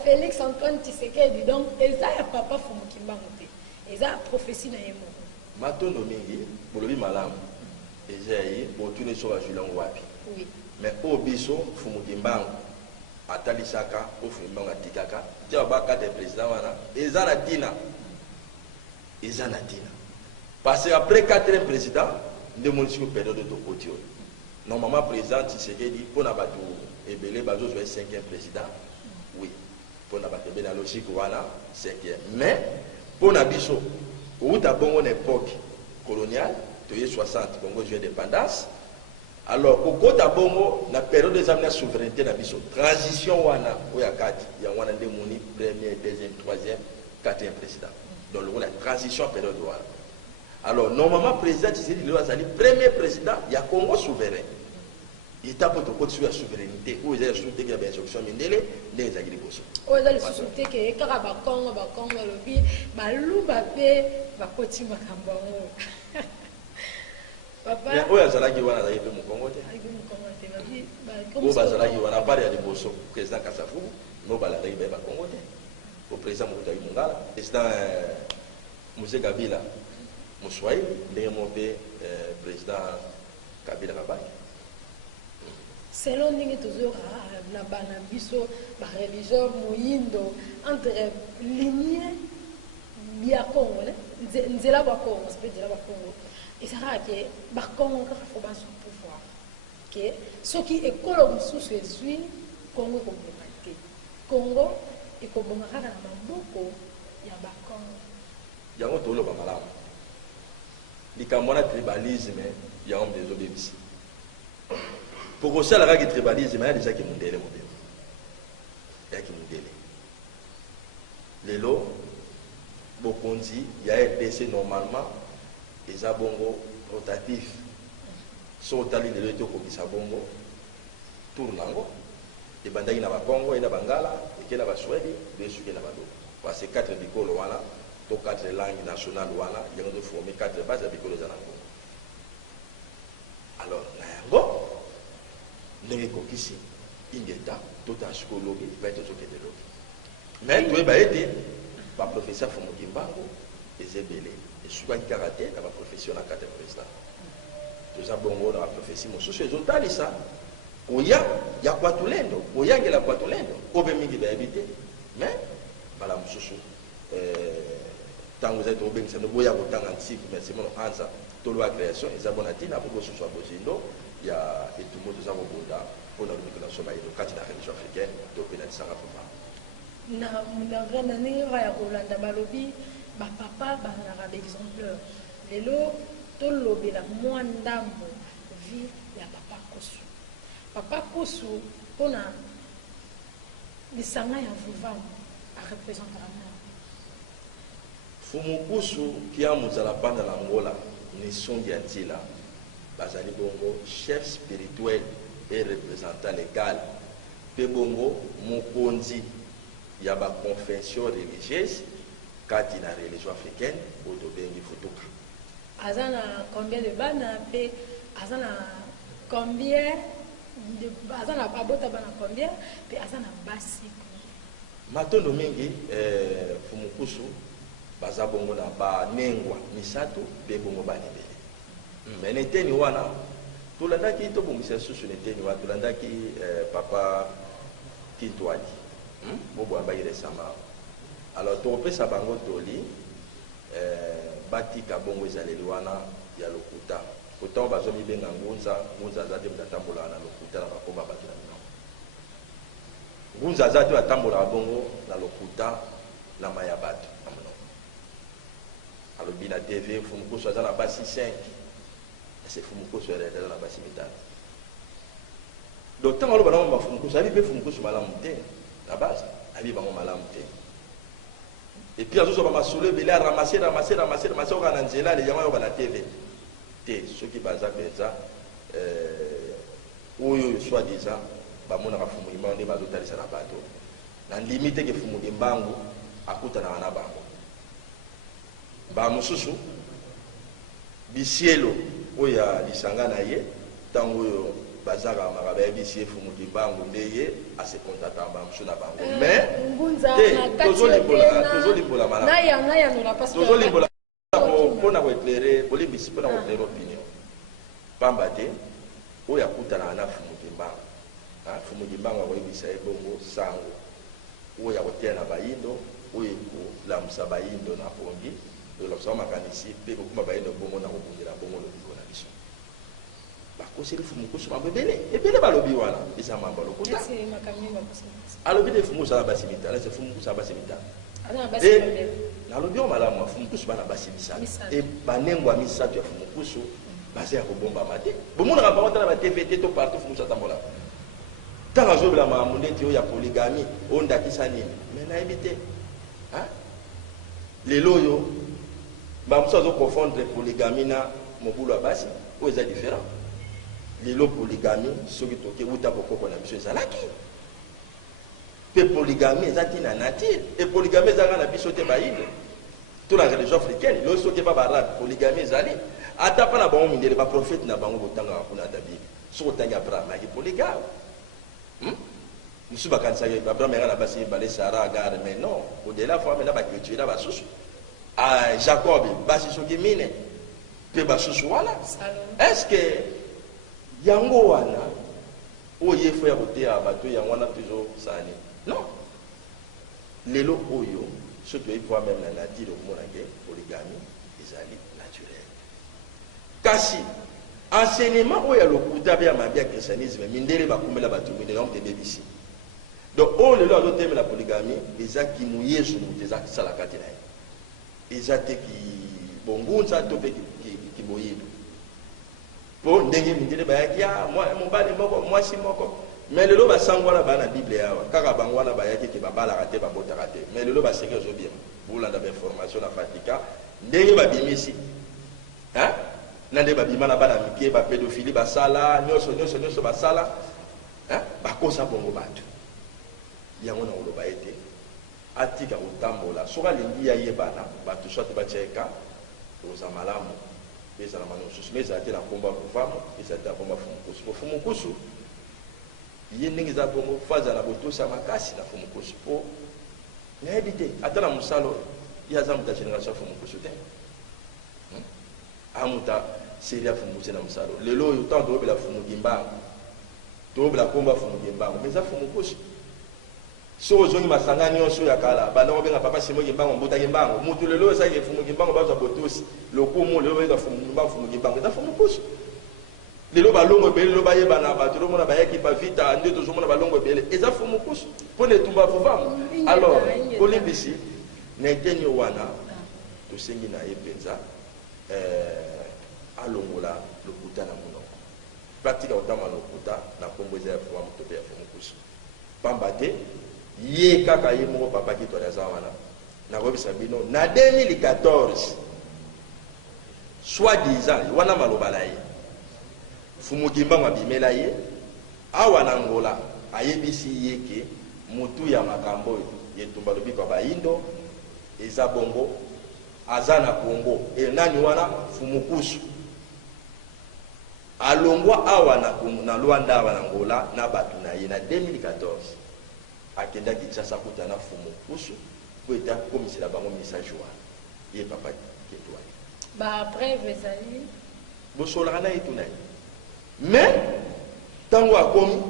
Félix Antoine Tshisekedi donc eza ya papa Fumukimbangu te eza prophétie na ye moko matondo mingi bolobi malamu ezai botune so bajulango wapi mais o biso Fumukimbangu atalisaka o Fumukimbangu atikaka te babaka te président wana eza na tina parce que après 4e président nde monisi ko période de koti oyo normalement président Tshisekedi pona bato ebele bazozwa 5e président oui pona bato ebele na logique wana 5e mais pona biso outa bongo na époque coloniale toye 60 Congo joué indépendance alors kokota bongo na période des amener souveraineté na biso transition wana oya kati ya wana nde moni 1er 2e 3e 4e président donc la transition période wana alors normalement président Tshisekedi lelo azali premier président ya Congo souverain état poto koti sur la souveraineté ou eza souté que la instruction mindele ndenge ezali liboso oyo ezali souté ke kaka bakongo lobi baluba pe bakoti makambo yango papa oyo azalaki wana azali mpe mokongo te oyo bazalaki wana pari ya liboso président Kasavubu no balandaki baye bakongo te o président Mokutaki Mongala président Mose Kabila Moswahili ndenge mo mpe président Kabila Kabaki selon ndenge tozoyoka na bana biso bareligion moyindo entre lignée ya Congo nzela bakongo sipe nzela bakongo ezalaka ke bakongo kaka fo bazwa pouvoir ke soki ekolo mosusu ezwi Congo ekobonga te Congo ekobonga kaka na maboko ya bakongo yango toloba malamu likambo wana tribalisme yango mpe ezobebisi po kosala kaka tribalisme ya dezaki mundele mobima eyaki mundele lelo bokonzi ya RDC normalement eza bongo rotatif so otali lelo ete okokisa bongo tour nango ebandaki na bakongo ena bangala eke na baswedi besuke na baloko parce que 4 bikolo wana to 4 langue nationale wana yango toforme 4 base ya bikolo eza na Congo alors na yango ndenge ekokisi ingeta totasikolobi epai tozokende lobi mais toyeba ete baprofesseur Fumukimbangu eza ebele esukaki kaka te na baprofession na 4 président toza bongo na baprofesi mosusu ezotalisa koya ya kwatulendo koyangela kwatulendo obe mingi bayebi te mais bala mosusu ntango ezali tobengisa no boya kotanga ntsiki merci mono anza toloba création eza bona ntina po bosusu ya bozindo ya etumbu toza kobunda mpona lobiko na soma yelo kati na religion africaine to mpe na lisanga papa na ndenge ya kolanda balobi bapapa bazalaka d'exempleur lelo tolobela mwa ndambo vi ya papa Kosu papa Kosu mpona lisanga ya vuvamu arepresentaka mwa Fumukusu kia muzala panda na Angola ni songi ya ntila bazali bongo chef spirituel et représentant légal pe bongo mokonzi ya ba confession religieuse kati na religion africaine oyo tobengi futuka. Azana combien de bana pe azana combien de azana abota bana combien pe azana basi matondo mingi fumukusu baza bongo na ba nengwa misato pe bongo bana bele mais neteni wana tolandaki to bongisa susu neteni wana tolandaki papa Tintwali bobo abayi resama alors to pesa bango toli batika bongo ezaleli wana ya lokuta autant bazomi benga ngunza azate mtatambola na lokuta na bakoma bato na mino ngunza azate atambola bongo na lokuta na maya bato na mino alobi na TV fumukusu aza na basi 5 c'est fumukusu aza na basi mitano donc tant aloba na mba fumukusu abi pe fumukusu malamu te na base abi bango malamu te. Et puis, à ce moment-là, il a ramassé, on a Angela, les gens ont la TV. Ceux qui basent ça, ou soi-disant, on a fait un peu de temps, on a limité que fumu imbangu akuta na wana bango. Ba mususu bisielo oya lisanga na ye tango bazaka makabe bisié fumu imbangu ndeye ase contacta ba mususu na bango. Mais tozolimbola mala. Naya no la passe. Tozolimbola pona ko éclairer, bolimbisi pona ko éclairer opinion. Pamba te oya kuta na ana fumu imbangu. Fumu imbangu wa ibisa ebongo sango. Oya kotia na bayindo oyo kolamusa bayindo na pongi olamusa makanisi mpe kokuma bayindo bongo na kobundela bongo lobiko na biso bakoseli fumukusu mambo ebele balobi wana eza mambo lokuta alobi te fumukusu ala basi mitano ese fumukusu ala basi mitano nalobi o malamu fumukusu bana basi misato e banengwa misato ya fumukusu baza ya kobombama te bomonaka bango tala ba TVT to partout fumukusu atambola tant azobela makambo ndeti oyo ya polygamie oyo ndakisa nini mais nayebi te lelo oyo bamosusu azoconfondre polygamie na mobulu ya basi oyo eza différent lelo polygamie soki toke wuta bokoko na biso ezalaki mpe polygamie eza ntina nature e polygamie ezalaka na biso te bayinde to na religion africaine lelo soki epa baarabe polygamie ezali ata mpa na bango mindele baprofete na bango botangaka kuna ata bible soki otangi abraham ayaki polygame musu bakanisaki abraham yanga na basi mibale sara agar mais non au-delà fois maintenant baculture na basusu jacob basi soki mine mpe basusu wana est ce que yango wana oyo efo ya koteya bato yango wana tozosani non lelo oyo so toyebi fois même na nature okomonake polygamie ezali naturel kasi enseignement oyo ya lokuta mpe ya mabe ya christianisme mindele bakumela bato mindele yango tebebisi donc oyo lelo azotemela polygamie eza kimu yesu moto eza salaka te na ye eza te bongunza to mpe kiboyindo mpo ndenge mindele bayaki mobali moko mwasi moko mais lelo basango wana baya na bible awa kaka bango wana bayaki ke babalaka te babotaka te mais lelo baseki ozobima bolanda bainformation na vatican ndenge babimisi na nde babima na bana mike bapédophilie basala nyonso basala bakosa bongo bato yango na koloba ete atika kotambola soki alingi ayebana bato soit batiaka oza malamu ezala mano mosusu me ezala te na nkombo ya kovamo ezala te na nkombo ya fumukusu po fumukusu ye ndenge eza bongo fo azala na botosa makasi na fumukusu po nayebi te ata na mosala oyo ye aza moto ya génération ya fumukusu te amuta seri ya fumukusu na mosala oyo lelo oyo ntango toobela fumugimbango toobela nkombo ya fumugimbango me eza fumukusu so ozongi masanga nyonso ya kala bandango benga papa simoki mbango mbotaki mbango mutu lelo esaki fumuki mbango bazwa botosi lokumu lelo benga fumuki mbango eza fumukusu lelo balongo ebele lelo bayebana bato lelo mona bayaki pavita nde tozomona balongo ebele eza fumukusu mpo na etumba vuvamu alors kolimbisi na eteni wana tosengi na ye mpenza alongola lokuta na monoko pratique ya kotama lokuta na nkombo eza ya vuvamu to mpe ya fumukusu pamba te ye kaka ye moko papa kitwali aza wana nakobisa bino na 2014 soi-disant wana maloba na ye fumuki mbango abimela ye awa na ngola ayebisi ye ke motu ya makambo oyo etumba lobiko ya bayindo eza bongo azana Congo et nani wana Fumukusu alongwa awa na Luanda wana Angola na batu na ye na 2014 akenda Kinshasa kutana Fumukusu pour être commissaire la bango message wa ye papa ketwa ba après vezali bosola na itunai mais tango akomi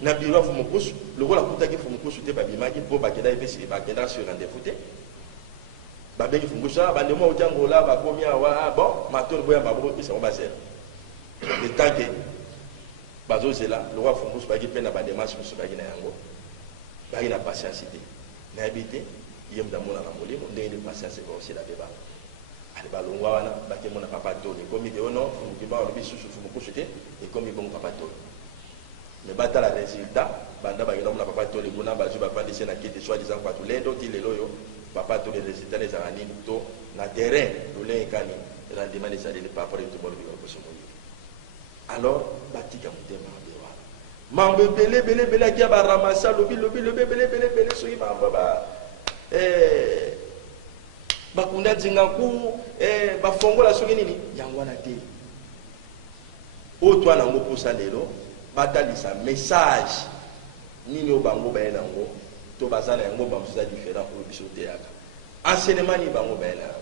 na biro Fumukusu lokola kutaki Fumukusu te babimaki po bakenda epesi bakenda sur rendez-vous te babengi Fumukusu bandemo ojangola bakomi awa bon matoro boya babo pesa obaser le temps que bazozela le roi Fumukusu baki pena ba démarche musu baki na yango baki na patience te na habité yem da mona na molimo ndenge ni patience ko aussi la débat ali balongwa wana baki mona papa toni komi de ono Fumukusu ba lobi susu Fumukusu te et comme bon papa toni mais bata la résultat banda ba ngona papa toni kuna bazu ba pandise na kiti soit disant quoi tout lendo ti lelo yo papa toni résultat les arani to na terrain le lenkani rendement des salles par rapport tout monde ko so mo alors batika mutema bewa mambe bele kia ba ramasa lobi bele soki mambo ba bakunda jinga ku bafongola soki nini yango wana te o toi na ngoposa lelo batalisa message nini o bango ba yango to bazana yango bamsuza différent pour biso te yaka enseignement ni bango ba yango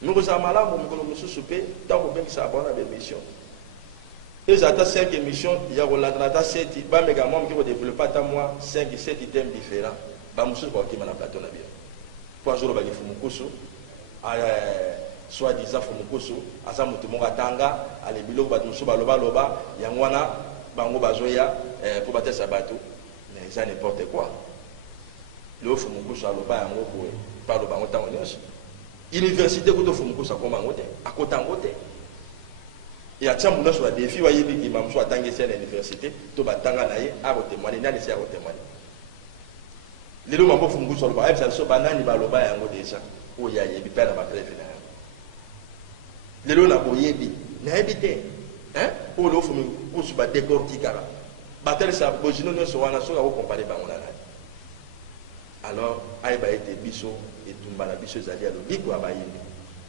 nous ça malamu mukolo mususu pe tango bengisa bona be mission et j'attends 5 émissions il y a la 7 ba mega moi qui va développer à moi 5 7 thèmes différents ba mususu ba ki mana plateau na bien pour jour ba ki Fumukusu soit disant Fumukusu asa mutu monga tanga ale biloko ba mususu ba loba yango wana bango bazoya pour batesa bato mais ça n'importe quoi le Fumukusu aloba yango ko pa lo bango tango nyos université ko to Fumukusu akoma ngote akota ngote et à tiens sur la défi wa yebi ki mamso atangi à l'université to batanga na ye a témoigner nani c'est à témoigner les deux mambo Fumukusu aloba ça so banani baloba yango déjà o ya yebi pa na ba trève na les deux na boyebi na ebité hein pour le Fumukusu ba décortiquer batel sa bojino no so wana so ko comparer bango na alors aiba été biso et tumbala biso ezali alobi ko abayini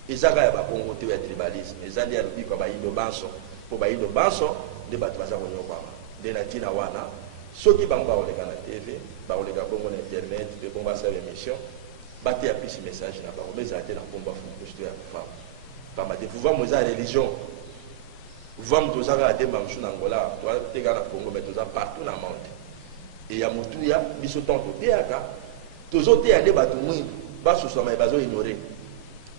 ezaka ya bakongo te ya tribalisme ezali alobi ko abayini banso po bayini banso de bato baza ko nyokwa de na tina wana soki bango ba oleka na TV ba oleka bongo na internet pe bongo ba sa émission baté ya pisi message na bango mais ate na komba Fumukusu ya femme pas ma te pouvoir moza religion vam tozaka ate mamsu na Angola to te kana Congo mais toza partout na monde et ya mutuya biso tonto te aka tozo te ande bato mwindu basusama e bazo ignorer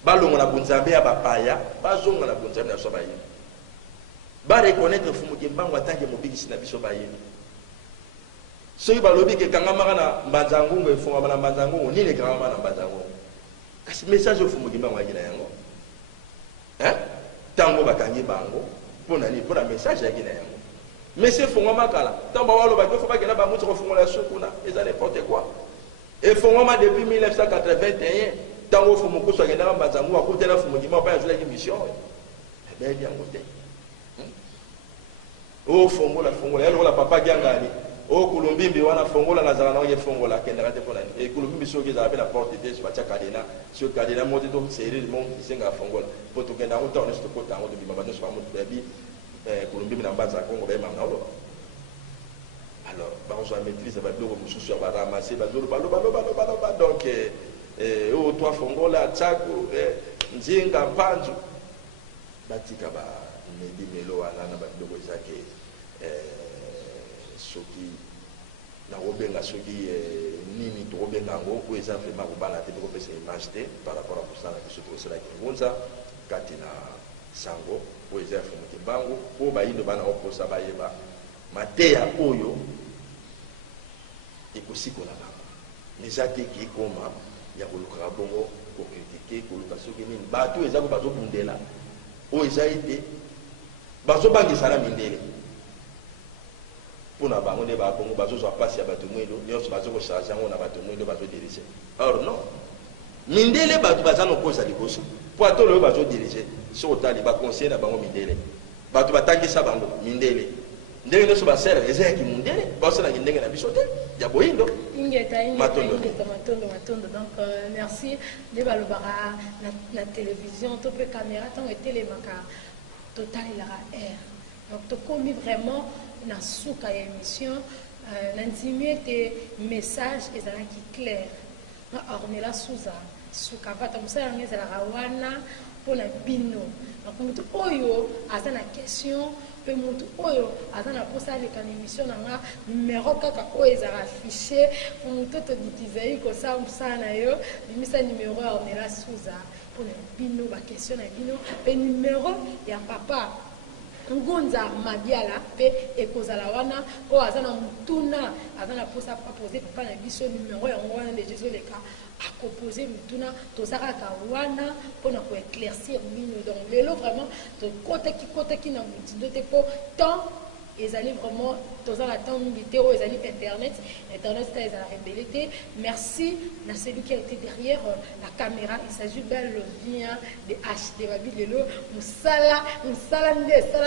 balongo na bunzambe ya bapaya bazonga na bunzambe na so bayini ba reconnaître Fumukusu mbango atange mobikisi na biso bayini soki balobi ke kangama na mbanzangungu efonga na mbanzangungu nini kangama na mbanzangungu kasi message o Fumukusu mbango akina yango hein tango bakangi bango pona ni pona message akina yango mais c'est fonga makala tamba walo ba ko bakena ba mutu ko fonga la sukuna eza n'importe quoi et Fumukusu depuis 1981 tango Fumukusu agenda mbanzangu akutela Fumukusu ba yazula ki mission bien bien ngote o fongola yalo la papa giangani o kulumbimbi wana fongola na zala na ye fongola kenda kate pona e kulumbimbi soki za la porte de bacha kadena sur kadena moti to série le monde isenga fongola poto kenda ngo tawo sto kota ngo bimba bano so amutu bebi kulumbimbi na mbanza Kongo be mamna lo alors ba on so maîtrise ba biloko mususu ya ba ramasser ba zolo ba donc o toi fongola tsako nzinga panzu batika ba medi melo wana na ba biloko zake soki na obenga soki nini to obenga ngo ko eza vraiment ko bana te ko pesa image te par rapport à ça na biso to sala kingunza katina sango ko eza Fumukusu bango ko ba yindo bana oposa ba yeba mateya oyo ekosikola bango nizate ki koma ya koluka bongo ko critiquer ko luka soki nini bato eza ko bazo bundela o eza ite bazo bangisa na mindele pour na bango ne ba bongo bazo so passe ya bato mwendo nyonso bazo ko charger ngo na bato mwendo bazo diriger or non mindele bato bazano koza liboso po atolo bazo diriger so otali ba conseiller na bango mindele bato batangisa bango mindele ndenge nyonso basere ezalaki mondele baosalaki ndenge na biso te ya boyindo matondo. Donc merci nde balobaka na télévision to mpe caméra ntango etelemaka totalelaka air. Donc tokomi vraiment na suka ya émission nandimi ete message ezalaki clair na Ornella Suza suka vata mosala yango ezalaka wana mpona bino. Donc motu oyo aza na question mpe motu oyo aza na mposa aleka na émission na nga numero kaka oyo ezalaka affiché po motu todikizai kosala mosala na yo bimisa numero ya Ornella Suza mpona bino baquestion na bino mpe numero ya papa Ngunza Mabiala pe ekozala wana o azana mutuna azana posa proposer papa na biso numéro ya wana de Jésus leka a composer mutuna to saka ka wana pona ko éclaircir mino. Donc lelo vraiment to kota ki na mutindo te po temps ezali vraiment toza la temps mingi o ezali internet ça ezala rebelité. Merci na celui qui a été derrière la caméra. Il s'agit bien le bien de HD babi lelo musala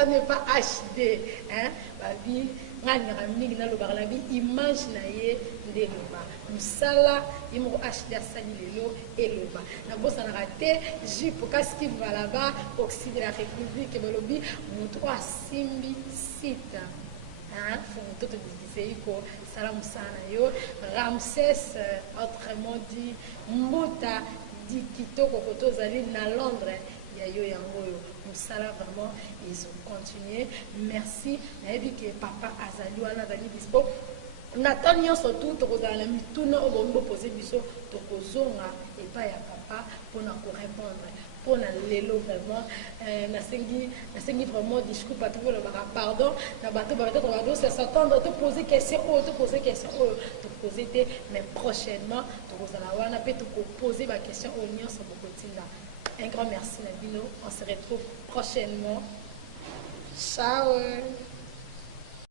n'est pas HD hein babi ngani ramini na loba la bi image na ye de loba musala imo HD asali lelo eloba na bosa na raté jipo kaski va là-bas Occident de la République balobi mutu asimbi sita hein faut tout dire ko salamu sana yo Ramsès autrement dit Mbota dit kitoko koto zali na Londres ya yo yango yo musala vraiment ils ont continué. Merci na ebi que papa azali wana azali dispo Nathan nyonso tout tokozala mituna obombo poser biso tokozonga epa ya papa pona ko répondre pona lelo vraiment nasengi vraiment discours bato le pardon na bato peut-être bato se s'attendre te poser question te poser te mais prochainement tokozala wana pe to poser ba question au nyonso bokotinda. Un grand merci Nabino, on se retrouve prochainement. Ciao.